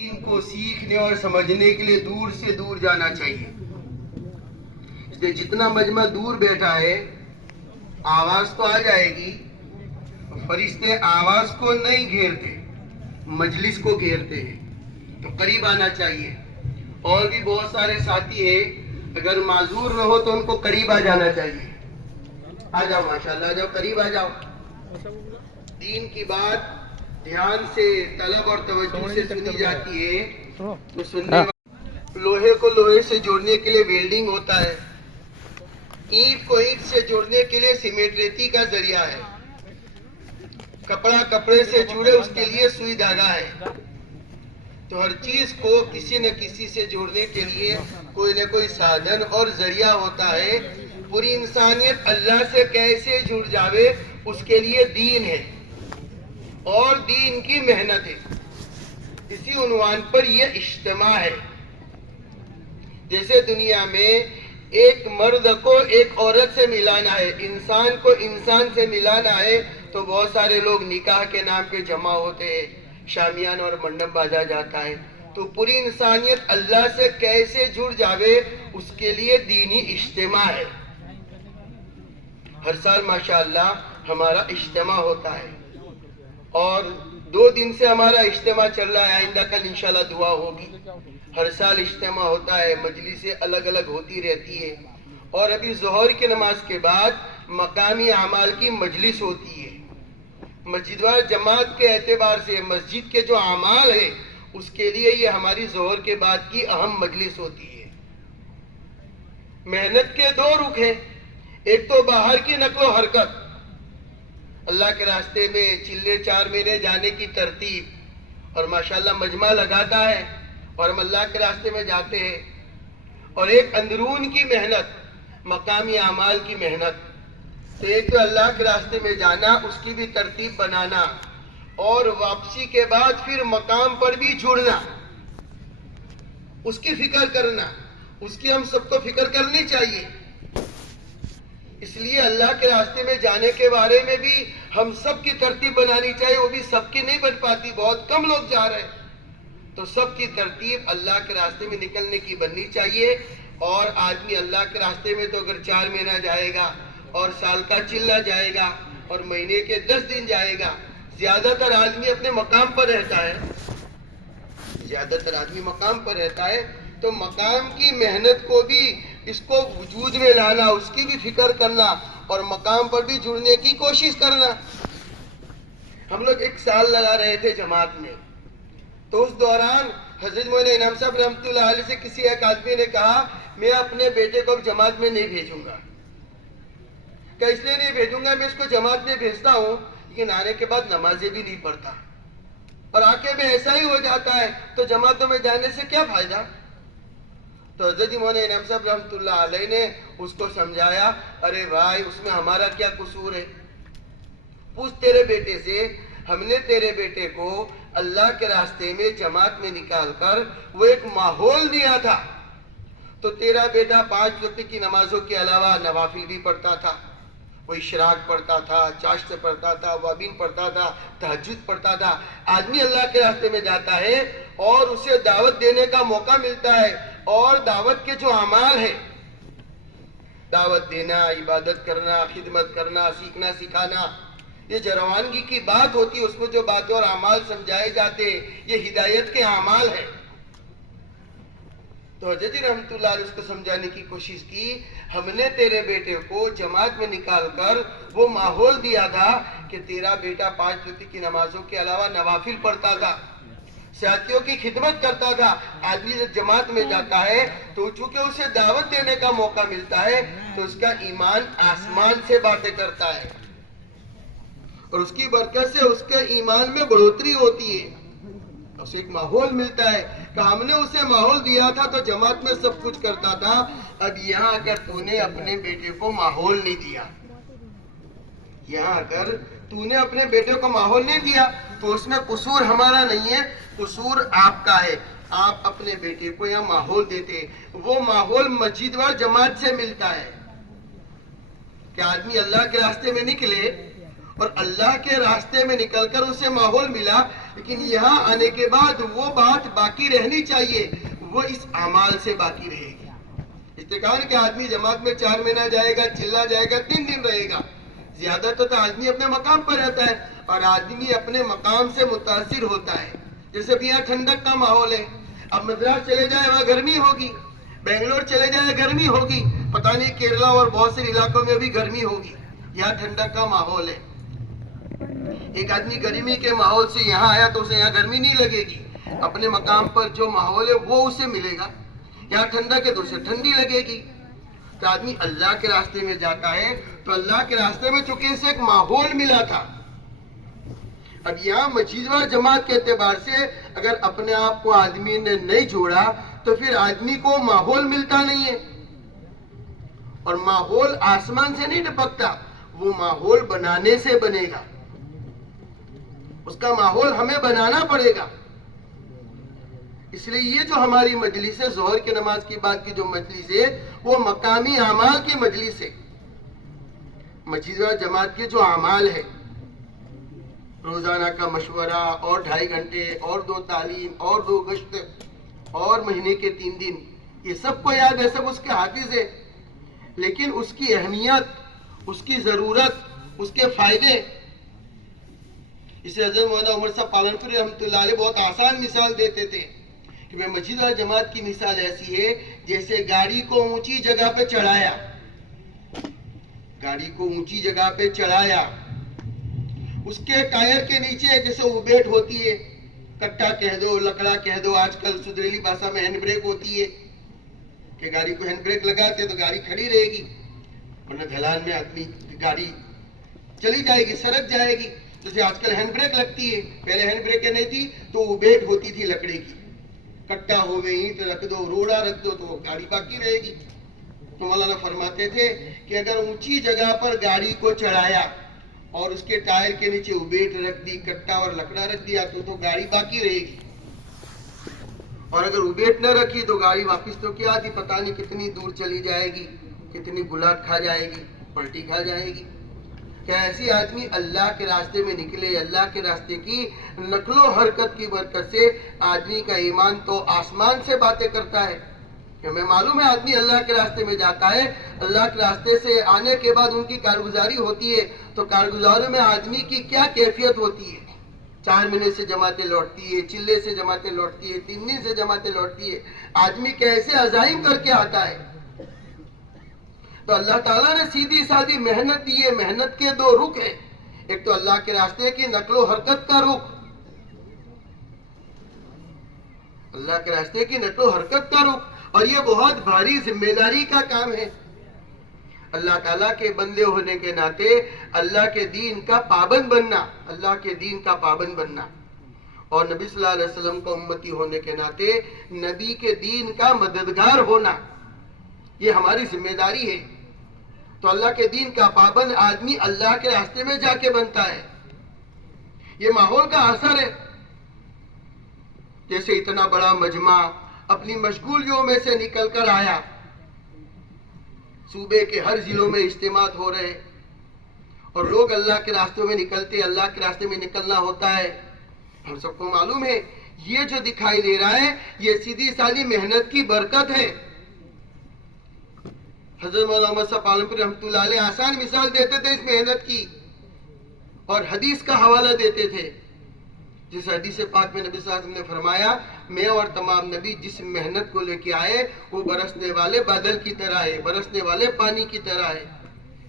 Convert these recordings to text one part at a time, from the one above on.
دین کو سیکھنے اور سمجھنے کے لیے دور سے دور جانا چاہیے. اس لیے جتنا مجمع دور بیٹھا ہے آواز تو آ جائے گی. فرشتے آواز کو نہیں گھیرتے، مجلس کو گھیرتے ہیں. تو قریب آنا چاہیے. اور بھی بہت سارے ساتھی ہیں، اگر معذور نہ ہو تو ان کو قریب آ جانا چاہیے. آ جاؤ ماشاءاللہ، آ جاؤ، قریب آ جاؤ. دین کی بات دھیان سے، طلب اور توجہ سے سنی جاتی ہے تو سننے لوہے کو لوہے سے جوڑنے کے لیے ویلڈنگ ہوتا ہے، اینٹ کو اینٹ سے جوڑنے کے لیے سیمنٹ ریتی کا ذریعہ ہے، کپڑا کپڑے سے جڑے اس کے لیے سوئی دھاگا ہے. تو ہر چیز کو کسی نہ کسی سے جوڑنے کے لیے کوئی نہ کوئی سادھن اور ذریعہ ہوتا ہے. پوری انسانیت اللہ سے کیسے جڑ جاوے اس کے لیے دین ہے اور دین کی محنت ہے. اسی عنوان پر یہ اجتماع ہے. جیسے دنیا میں ایک مرد کو ایک عورت سے ملانا ہے، انسان کو انسان سے ملانا ہے، تو بہت سارے لوگ نکاح کے نام پہ جمع ہوتے ہیں، شامیان اور منڈپ باندھا جاتا ہے. تو پوری انسانیت اللہ سے کیسے جڑ جاوے اس کے لیے دینی اجتماع ہے. ہر سال ماشاءاللہ ہمارا اجتماع ہوتا ہے اور 2 دن سے ہمارا اجتماع چل رہا ہے. آئندہ کل انشاءاللہ دعا ہوگی. ہر سال اجتماع ہوتا ہے، مجلسیں الگ الگ ہوتی رہتی ہے. اور ابھی ظہر کی نماز کے بعد مقامی اعمال کی مجلس ہوتی ہے. مسجد وار جماعت کے اعتبار سے مسجد کے جو اعمال ہے اس کے لیے یہ ہماری ظہر کے بعد کی اہم مجلس ہوتی ہے. محنت کے 2 رخ ہیں. ایک تو باہر کی نقل و حرکت، اللہ کے راستے میں چلے 4 مہینے جانے کی ترتیب، اور ماشاءاللہ مجمع لگاتا ہے اور ہم اللہ کے راستے میں جاتے ہیں. اور ایک اندرون کی محنت، مقامی اعمال کی محنت. تو ایک تو اللہ کے راستے میں جانا، اس کی بھی ترتیب بنانا، اور واپسی کے بعد پھر مقام پر بھی جڑنا، اس کی فکر کرنا. اس کی ہم سب کو فکر کرنی چاہیے. اس لیے اللہ کے راستے میں جانے کے بارے میں بھی ہم سب کی ترتیب بنانی چاہیے. وہ بھی سب کی نہیں بن پاتی، بہت کم لوگ جا رہے ہیں. تو سب کی ترتیب اللہ کے راستے میں نکلنے کی بننی چاہیے. اور آدمی اللہ کے راستے میں تو اگر 4 مہینہ جائے گا اور سال کا چلہ جائے گا اور مہینے کے 10 دن جائے گا، زیادہ تر آدمی اپنے مقام پر رہتا ہے. زیادہ تر آدمی مقام پر رہتا ہے. تو مقام کی محنت کو بھی، اس کو وجود میں لانا، اس کی بھی فکر کرنا اور مقام پر بھی جڑنے کی کوشش کرنا. ہم لوگ 1 سال لگا رہے تھے جماعت میں. تو اس دوران حضرت مولانا انعام صاحب رحمۃ اللہ علیہ سے کسی ایک آدمی نے کہا میں اپنے بیٹے کو جماعت میں نہیں بھیجوں گا. کہ اس لیے نہیں بھیجوں گا، میں اس کو جماعت میں بھیجتا ہوں لیکن آنے کے بعد نمازیں بھی نہیں پڑھتا، اور آخر میں ایسا ہی ہو جاتا ہے، تو جماعتوں میں جانے سے کیا فائدہ. تو حضرت مولانا انعام صاحب رحمۃ اللہ علیہ نے اس کو سمجھایا، ارے بھائی اس میں ہمارا کیا قصور ہے. پوچھ تیرے بیٹے سے. ہم نے تیرے بیٹے کو اللہ کے راستے میں جماعت میں نکال کر وہ ایک ماحول دیا تھا. تو تیرا بیٹا 5 وقت کی نمازوں کے علاوہ نوافل بھی پڑھتا تھا. وہ اشراق پڑھتا تھا، چاشت پڑھتا تھا، وابین پڑھتا تھا، تہجد پڑھتا تھا. آدمی اللہ کے راستے میں جاتا ہے اور اسے دعوت دینے کا موقع ملتا ہے، اور دعوت کے جو اعمال ہیں، دعوت دینا، عبادت کرنا، خدمت کرنا، سیکھنا سکھانا، یہ جو روانگی کی بات ہوتی ہے اس میں جو باتیں اور اعمال سمجھائے جاتے ہیں، یہ ہدایت کے اعمال ہیں. تو حضرت رحمت اللہ علیہ اس کو سمجھانے کی کوشش کی، ہم نے تیرے بیٹے کو جماعت میں نکال کر وہ ماحول دیا تھا کہ تیرا بیٹا 5 وقت کی نمازوں کے علاوہ نوافل پڑھتا تھا، ساتھیوں کی خدمت کرتا تھا. آدمی جب جماعت میں جاتا ہے تو چونکہ اسے دعوت دینے کا موقع ملتا ہے تو اس کا ایمان آسمان سے باتیں کرتا ہے، اور اس کی برکت سے اس کے ایمان میں بڑھوتری ہوتی ہے. اسے ایک ماحول ملتا ہے کہ ہم نے اسے ماحول دیا تھا تو جماعت میں سب کچھ کرتا تھا. اب یہاں اگر تو نے اپنے بیٹے کو ماحول نہیں دیا، یہاں اگر تو نے اپنے بیٹے کو ماحول نہیں دیا تو اس میں قصور ہمارا نہیں ہے، قصور آپ کا ہے. آپ اپنے بیٹے کو یہاں ماحول دیتے. وہ ماحول مسجد و جماعت سے ملتا ہے کہ آدمی اللہ کے راستے میں نکلے اور اللہ کے راستے میں نکل کر اسے ماحول ملا، لیکن یہاں آنے کے بعد وہ بات باقی رہنی چاہیے، وہ اس اعمال سے باقی رہے گی۔ استقامت کہ آدمی جماعت میں 4 مہینہ جائے گا، چلا جائے گا، 3 دن رہے گا، زیادہ تو آدمی اپنے مقام پر رہتا ہے، اور آدمی اپنے مقام سے متاثر ہوتا ہے۔ جیسے بھی یہاں ٹھنڈک کا ماحول ہے، اب مدراس چلے جائے وہاں گرمی ہوگی، بنگلور چلے جائے گرمی ہوگی، پتہ نہیں کیرلا اور بہت سے علاقوں میں بھی گرمی ہوگی، یہاں ٹھنڈک کا ماحول ہے۔ ایک آدمی گرمی کے ماحول سے یہاں آیا تو اسے یہاں گرمی نہیں لگے گی، اپنے مقام پر جو ماحول ہے وہ اسے ملے گا، یہاں ٹھنڈک ہے تو اسے ٹھنڈی لگے گی۔ تو آدمی اللہ کے راستے میں جاتا ہے تو اللہ کے راستے میں چونکہ اسے ایک ماحول ملا تھا۔ اب یہاں مسجد و جماعت کے اعتبار سے اگر اپنے آپ کو آدمی نے نہیں جوڑا تو پھر آدمی کو ماحول ملتا نہیں ہے، اور ماحول آسمان سے نہیں ٹپکتا، وہ ماحول بنانے سے بنے گا، اس کا ماحول ہمیں بنانا پڑے گا۔ اس لیے یہ جو ہماری مجلس ہے، ظہر کی نماز کے بعد کی جو مجلس ہے وہ مقامی اعمال کی مجلس ہے۔ مسجد و جماعت کے جو اعمال ہے، روزانہ کا مشورہ اور 2.5 گھنٹے اور 2 تعلیم اور 2 گشت اور مہینے کے 3 دن، یہ سب کو یاد ہے، سب اس کے حافظ ہے، لیکن اس کی اہمیت، اس کی ضرورت، اس کے فائدے، اسے حضرت مولانا عمر صاحب پالنپوری رحمۃ اللہ علیہ بہت آسان مثال دیتے تھے کہ میں مسجد و جماعت کی مثال ایسی ہے جیسے گاڑی کو اونچی جگہ پہ چڑھایا، گاڑی کو اونچی جگہ پہ چڑھایا، اس کے ٹائر کے نیچے جیسے اوبیٹ ہوتی ہے، کٹا کہہ دو، لکڑا کہہ دو، آج کل سدریلی بھاشا میں ہینڈ بریک ہوتی ہے کہ گاڑی کو ہینڈ بریک لگاتے تو گاڑی کھڑی رہے گی، ورنہ ڈھلان میں آدمی گاڑی چلی جائے گی، سرک جائے گی۔ جیسے آج کل ہینڈ بریک لگتی ہے، پہلے ہینڈ بریک نہیں تھی تو اوبیٹ ہوتی تھی لکڑی کی، کٹا ہو گئی، اینٹ رکھ دو، روڑا رکھ دو تو گاڑی باقی رہے گی۔ تو مولانا فرماتے تھے کہ اگر اونچی جگہ پر گاڑی کو چڑھایا اور اس کے ٹائر کے نیچے اوبیٹ رکھ دی، کٹا اور لکڑا رکھ دیا تو گاڑی باقی رہے گی، اور اگر اوبیٹ نہ رکھی تو گاڑی واپس تو کیا تھی، پتہ نہیں کتنی دور چلی جائے گی، کتنی گلاٹ کھا جائے گی، پلٹی کھا جائے گی۔ کیا ایسی آدمی اللہ کے راستے میں نکلے، اللہ کے راستے کی نقل و حرکت کی برکت سے آدمی کا ایمان تو آسمان سے باتیں کرتا ہے کہ ہمیں معلوم ہے آدمی اللہ کے راستے میں جاتا ہے، اللہ کے راستے سے آنے کے بعد ان کی کارگزاری ہوتی ہے تو کارگزاری میں آدمی کی کیا کیفیت ہوتی ہے، 4 مہینے سے جماعتیں لوٹتی ہے، چلے سے جماعتیں لوٹتی ہے، 3 دن سے جماعتیں لوٹتی ہے، آدمی کیسے عزائم کر کے آتا ہے۔ تو اللہ تعالیٰ نے سیدھی سادھی محنت دی ہے، محنت کے 2 رخ ہیں، ایک تو اللہ کے راستے کی نقل و حرکت کا رخ، اللہ کے راستے کی نقل و حرکت کا رخ، اور یہ بہت بھاری ذمہ داری کا کام ہے۔ اللہ تعالیٰ کے بندے ہونے کے ناطے اللہ کے دین کا پابند بننا، اللہ کے دین کا پابند بننا، اور نبی صلی اللہ علیہ وسلم کا امتی ہونے کے ناطے نبی کے دین کا مددگار ہونا، یہ ہماری ذمہ داری ہے۔ تو اللہ کے دین کا پابند آدمی اللہ کے راستے میں جا کے بنتا ہے، یہ ماحول کا اثر ہے۔ جیسے اتنا بڑا مجمع اپنی مشغولیوں میں سے نکل کر آیا، صوبے کے ہر ضلعوں میں اجتماعات ہو رہے اور لوگ اللہ کے راستوں میں نکلتے، اللہ کے راستے میں نکلنا ہوتا ہے، ہم سب کو معلوم ہے یہ جو دکھائی دے رہا ہے یہ سیدھی سادھی محنت کی برکت ہے۔ حضرت مولانا عمر صاحب پالنپوری رحمۃ اللہ علیہ آسان مثال دیتے تھے اس محنت کی، اور حدیث کا حوالہ دیتے تھے، جس حدیث پاک میں نبی صلی اللہ علیہ وسلم نے فرمایا میں اور تمام نبی جس محنت کو لے کے آئے وہ برسنے والے بادل کی طرح ہے، برسنے والے پانی کی طرح ہے،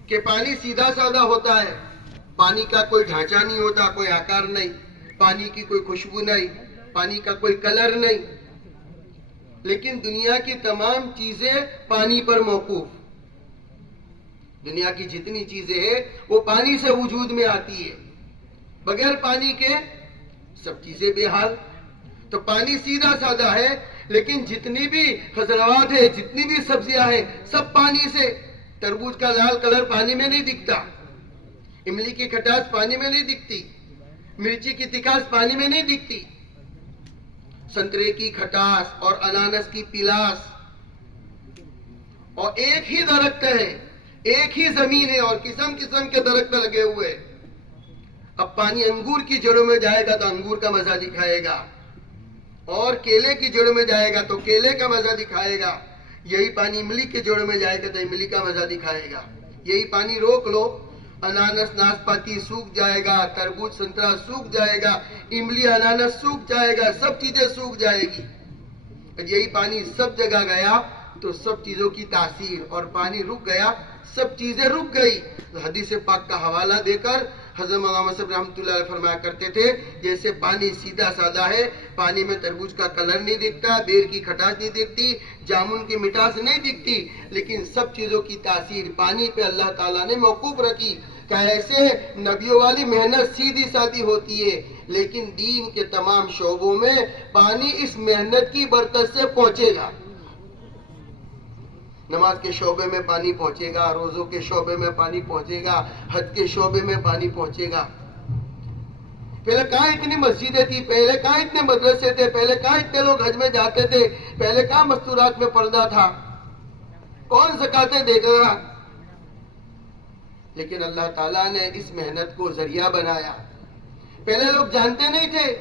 کہ پانی سیدھا سادہ ہوتا ہے، پانی کا کوئی ڈھانچہ نہیں ہوتا، کوئی آکار نہیں، پانی کی کوئی خوشبو نہیں، پانی کا کوئی کلر نہیں، لیکن دنیا کی تمام چیزیں پانی پر موقوف، دنیا کی جتنی چیزیں ہیں وہ پانی سے وجود میں آتی ہے، بغیر پانی کے سب چیزیں بے حال۔ تو پانی سیدھا سادہ ہے، لیکن جتنی بھی خضروات ہے، جتنی بھی سبزیاں ہیں، سب پانی سے۔ تربوز کا لال کلر پانی میں نہیں دکھتا، املی کی کھٹاس پانی میں نہیں دکھتی، مرچی کی تکھاس پانی میں نہیں دکھتی، سنترے کی کھٹاس اور انانس کی پیلاس، اور ایک ہی درخت ہے، ایک ہی زمین ہے اور قسم قسم کے درخت لگے ہوئے، اب پانی انگور کی جڑوں میں جائے گا تو انگور کا مزہ دکھائے گا، اور کیلے کی جڑوں میں جائے گا تو کیلے کا مزہ دکھائے گا، یہی پانی املی کے جڑوں میں جائے گا تو املی کا مزہ دکھائے گا۔ یہی پانی روک لو، انانس ناسپاتی سوکھ جائے گا، تربوز سنترا سوکھ جائے گا، املی انانس سوکھ جائے گا، سب چیزیں سوکھ جائے گی۔ یہی پانی سب جگہ گیا تو سب چیزوں کی تاثیر، اور پانی رک گیا سب چیزیں رک گئی۔ حدیث پاک کا حوالہ دے کر حضرت مولانا صاحب رحمۃ اللہ علیہ فرمایا کرتے تھے، جیسے پانی سیدھا سادہ ہے، پانی میں تربوز کا کلر نہیں دکھتا، بیر کی کھٹاس نہیں دکھتی، جامن کی مٹاس نہیں دکھتی، لیکن سب چیزوں کی تاثیر پانی پہ اللہ تعالیٰ نے موقوف رکھی۔ کہ ایسے نبیوں والی محنت سیدھی سادی ہوتی ہے، لیکن دین کے تمام شعبوں میں پانی اس محنت کی برکت سے پہنچے گا۔ نماز کے شعبے میں پانی پہنچے گا، روزوں کے شعبے میں پانی پہنچے گا، حج کے شعبے میں پانی پہنچے گا۔ پہلے کہاں اتنی مسجدیں تھی، پہلے کہاں اتنے مدرسے تھے، پہلے کہاں اتنے لوگ حج میں جاتے تھے، پہلے کہاں مستورات میں پردہ تھا، کون زکاتیں دے گا؟ لیکن اللہ تعالیٰ نے اس محنت کو ذریعہ بنایا۔ پہلے لوگ جانتے نہیں تھے،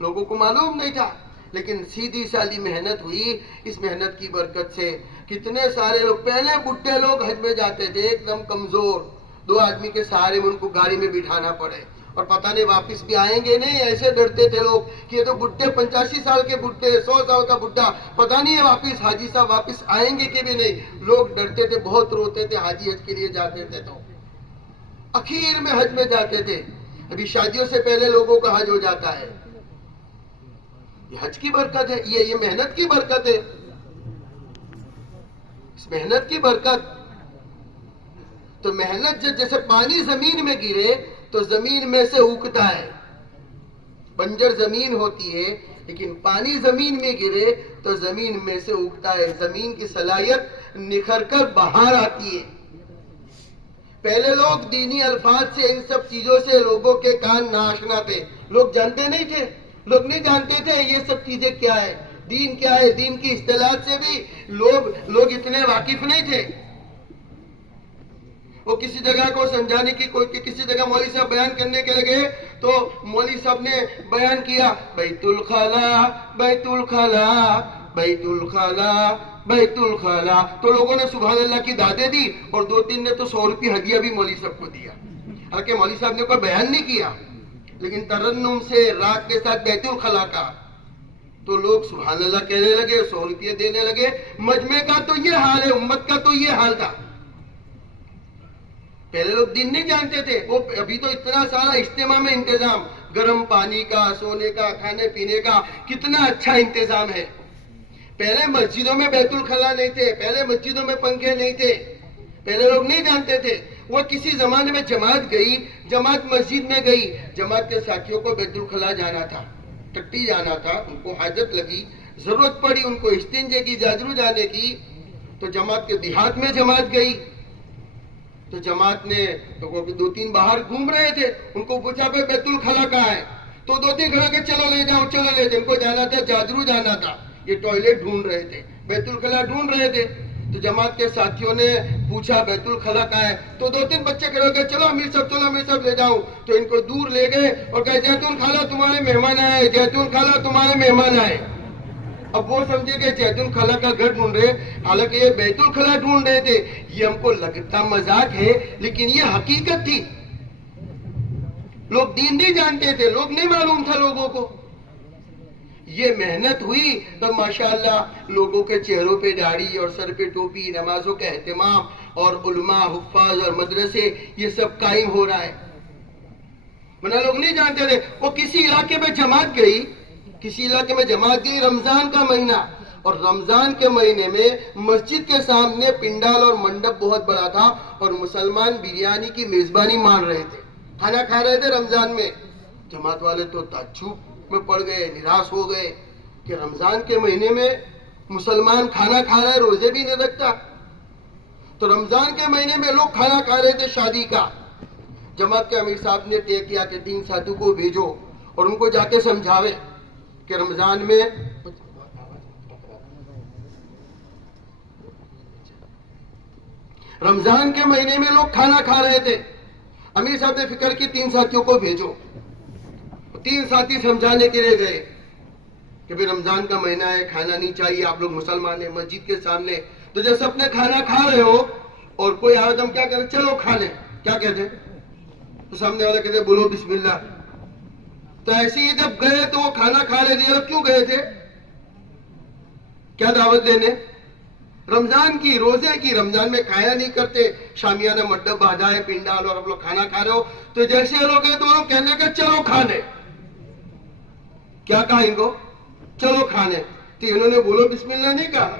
لوگوں کو معلوم نہیں تھا، لیکن سیدھی سادی محنت ہوئی۔ اس محنت کی برکت سے کتنے سارے لوگ، پہلے بڈھے لوگ حج میں جاتے تھے ایک دم کمزور، 2 آدمی کے سہارے میں ان کو گاڑی میں بٹھانا پڑے، اور پتہ نہیں واپس بھی آئیں گے نہیں، ایسے ڈرتے تھے لوگ کہ یہ تو بڈھے 85 سال کے بڈھے، 100 سال کا بڈھا، پتہ نہیں ہے واپس حاجی صاحب واپس آئیں گے کہ بھی نہیں۔ لوگ ڈرتے تھے، بہت روتے تھے، حاجی حج کے لیے جاتے تھے تو اخیر میں حج میں جاتے تھے۔ ابھی شادیوں سے پہلے لوگوں کا حج ہو جاتا ہے۔ یہ حج کی برکت ہے، یہ محنت کی برکت ہے، اس محنت کی برکت۔ تو محنت جیسے پانی زمین میں گرے تو زمین میں سے اگتا ہے، بنجر زمین ہوتی ہے، لیکن پانی زمین میں گرے تو زمین میں سے اگتا ہے، زمین کی صلاحیت نکھر کر باہر آتی ہے۔ پہلے لوگ دینی الفاظ سے، ان سب چیزوں سے لوگوں کے کان ناشنا تھے، لوگ جانتے نہیں تھے، لوگ نہیں جانتے تھے یہ سب چیزیں کیا ہے، دین کیا ہے، دین کی اصطلاحات سے بھی لوگ اتنے واقف نہیں تھے۔ وہ کسی جگہ کو سمجھانے کی کسی جگہ مولوی صاحب بیان کرنے کے لگے تو مولوی صاحب نے بیان کیا بیت الخلا بیت الخلا بیت الخلا بیت الخلا، تو لوگوں نے سبحان اللہ کی دادیں دی، اور 2-3 نے تو 100 روپے ہدیہ بھی مولوی صاحب کو دیا۔ حالانکہ مولوی صاحب نے کوئی بیان نہیں کیا، لیکن ترنم سے راگ کے ساتھ بیت الخلا کا تو لوگ سبحان اللہ کہنے لگے، 100 روپے دینے لگے۔ مجمع کا تو یہ حال ہے، امت کا تو یہ حال تھا۔ پہلے لوگ دین نہیں جانتے تھے، وہ ابھی تو اتنا سارا اجتماع میں انتظام، گرم پانی کا، سونے کا، کھانے پینے کا کتنا اچھا انتظام ہے۔ پہلے مسجدوں میں بیت الخلا نہیں تھے، پہلے مسجدوں میں پنکھے نہیں تھے، پہلے لوگ نہیں جانتے تھے۔ وہ کسی زمانے میں جماعت گئی، جماعت مسجد میں گئی، جماعت کے ساتھیوں کو بیت الخلا جانا تھا، ٹٹی جانا تھا، ان کو حاجت لگی، ضرورت پڑی ان کو استنجے کی، جاجرو جانے کی، تو جماعت کے دیہات میں جماعت گئی، تو جماعت نے 2-3 باہر گھوم رہے تھے، ان کو پوچھا بھائی بیت الخلا کہاں ہے، تو 2-3 کھڑے کے چلو لے جاؤ چلو لے جاؤ، ان کو جانا تھا جاجرو جانا تھا، یہ ٹوائلٹ ڈھونڈ رہے تھے، بیت الخلا ڈھونڈ رہے تھے۔ تو جماعت کے ساتھیوں نے پوچھا بیت الخلا کہاں ہے، تو 2-3 بچے کھڑے ہو گئے، چلو امیر صاحب چلو امیر صاحب لے جاؤں، تو ان کو دور لے گئے اور کہے زیتون خالہ تمہارے مہمان آئے، زیتون خالہ تمہارے مہمان آئے۔ اب وہ سمجھے کہ زیتون خالہ کا گھر ڈھونڈ رہے، حالانکہ یہ بیت الخلا ڈھونڈ رہے تھے۔ یہ ہم کو لگتا مذاق ہے، لیکن یہ حقیقت تھی۔ لوگ دین نہیں جانتے تھے، لوگ نہیں معلوم تھا لوگوں کو۔ یہ محنت ہوئی تو ماشاءاللہ لوگوں کے چہروں پہ داڑھی اور سر پہ ٹوپی، نمازوں کا اہتمام، اور علماء، حفاظ اور مدرسے، یہ سب قائم ہو رہا ہے۔ ورنہ لوگ نہیں جانتے تھے۔ وہ کسی علاقے میں جماعت گئی، کسی علاقے میں جماعت گئی، رمضان کا مہینہ، اور رمضان کے مہینے میں مسجد کے سامنے پنڈال اور منڈپ بہت بڑا تھا، اور مسلمان بریانی کی میزبانی مان رہے تھے، کھانا کھا رہے تھے رمضان میں۔ جماعت والے تو تعجب میں پڑ گئے، نراش ہو گئے کہ رمضان کے مہینے میں مسلمان کھانا کھا رہا ہے، روزے بھی نہیں رکھتا۔ تو رمضان کے مہینے میں لوگ کھانا کھا رہے تھے شادی کا۔ جماعت کے امیر صاحب نے طے کیا کہ 3 ساتھیوں کو بھیجو اور ان کو جا کے سمجھاوے کہ رمضان کے مہینے میں لوگ کھانا کھا رہے تھے، امیر صاحب نے فکر کی 3 ساتھیوں کو بھیجو. 3 ساتھی سمجھانے کے لیے گئے کہ بھی رمضان کا مہینہ ہے, کھانا نہیں چاہیے, آپ لوگ مسلمان ہیں, مسجد کے سامنے. تو جیسے اپنے کھانا کھا رہے ہو اور کوئی آدم کیا کرے, چلو کھا لیں, کیا کہتے, تو سامنے والا کہتے بولو بسم اللہ. تو ایسے ہی جب گئے تو وہ کھانا کھا رہے تھے. کیوں گئے تھے, کیا دعوت دینے, رمضان کی, روزے کی. رمضان میں کھایا نہیں کرتے, شامیانہ مڈب باندھا ہے, پنڈال, اور آپ لوگ کھانا کھا رہے ہو. تو جیسے یہ لوگ گئے تو وہ لوگ کہنے کہ چلو کھانے. کیا کہا ان کو, چلو کھانے. تو انہوں نے بولو بسم اللہ نہیں کہا,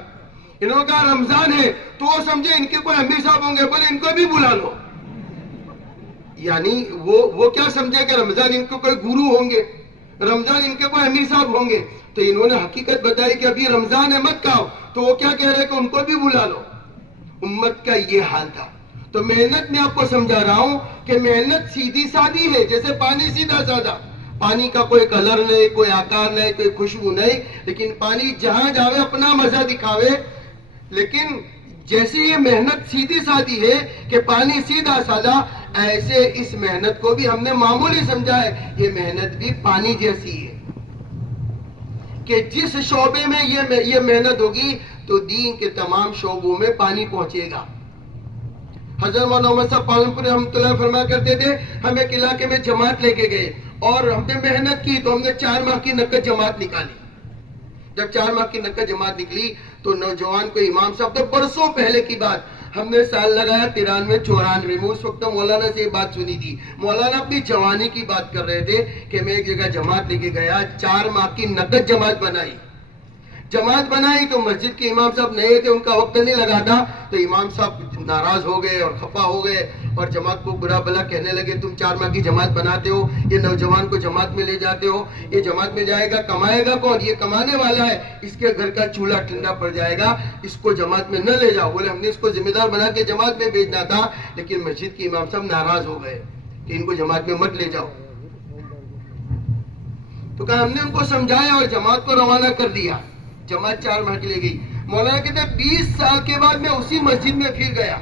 انہوں نے کہا رمضان ہے. تو وہ سمجھے ان کے کوئی امیر صاحب ہوں گے, بولے ان کو بھی بلا لو. یعنی وہ کیا سمجھے کہ رمضان ان کو کوئی گرو ہوں گے, رمضان ان کے کوئی امیر صاحب ہوں گے. تو انہوں نے حقیقت بتائی کہ ابھی رمضان ہے, مت کھاؤ. تو وہ کیا کہہ رہے کہ ان کو بھی بلا لو. امت کا یہ حال تھا. تو محنت میں آپ کو سمجھا رہا ہوں کہ محنت سیدھی سادی ہے, جیسے پانی سیدھا سادہ. پانی کا کوئی کلر نہیں, کوئی آکار نہیں, کوئی خوشبو نہیں, لیکن پانی جہاں جاوے اپنا مزہ دکھاوے. لیکن جیسے یہ محنت سیدھی سادی ہے کہ پانی سیدھا سادہ, ایسے اس محنت کو بھی ہم نے معمولی سمجھا ہے. یہ محنت بھی پانی جیسی ہے کہ جس شعبے میں یہ محنت ہوگی تو دین کے تمام شعبوں میں پانی پہنچے گا. حضرت مولانا محمد صاحب پالنپور رحمۃ اللہ فرمایا کرتے تھے, ہم ایک علاقے میں جماعت لے کے گئے اور ہم نے محنت کی. تو ہم نے 4 ماہ کی نقد جماعت نکالی. جب 4 ماہ کی نقد جماعت نکلی تو نوجوان کو امام صاحب نے, برسوں پہلے کی بات, ہم نے سال لگایا 93-94 میں. اس وقت مولانا سے یہ بات سنی تھی. مولانا اپنی جوانی کی بات کر رہے تھے کہ میں ایک جگہ جماعت لے کے گیا, 4 ماہ کی نقد جماعت بنائی. تو مسجد کے امام صاحب نئے تھے, ان کا وقت نہیں لگا تھا. تو امام صاحب ناراض ہو گئے اور خفا ہو گئے اور جماعت کو برا بھلا کہنے لگے, تم 4 ماہ کی جماعت بناتے ہو, یہ نوجوان کو جماعت میں لے جاتے ہو, یہ جماعت میں جائے گا, کمائے گا کون, یہ کمانے والا ہے, اس کے گھر کا چولہا ٹھنڈا پڑ جائے گا, اس کو جماعت میں نہ لے جاؤ. بولے ہم نے اس کو ذمہ دار بنا کے جماعت میں بھیجنا تھا, لیکن مسجد کے امام صاحب ناراض ہو گئے کہ ان کو جماعت میں مت لے جاؤ. تو کہا ہم نے ان کو سمجھایا اور جماعت کو روانہ کر دیا. جماعت 4 ماہ کے لیے گئی. مولانا کہتے ہیں 20 سال کے بعد میں اسی مسجد میں پھر گیا.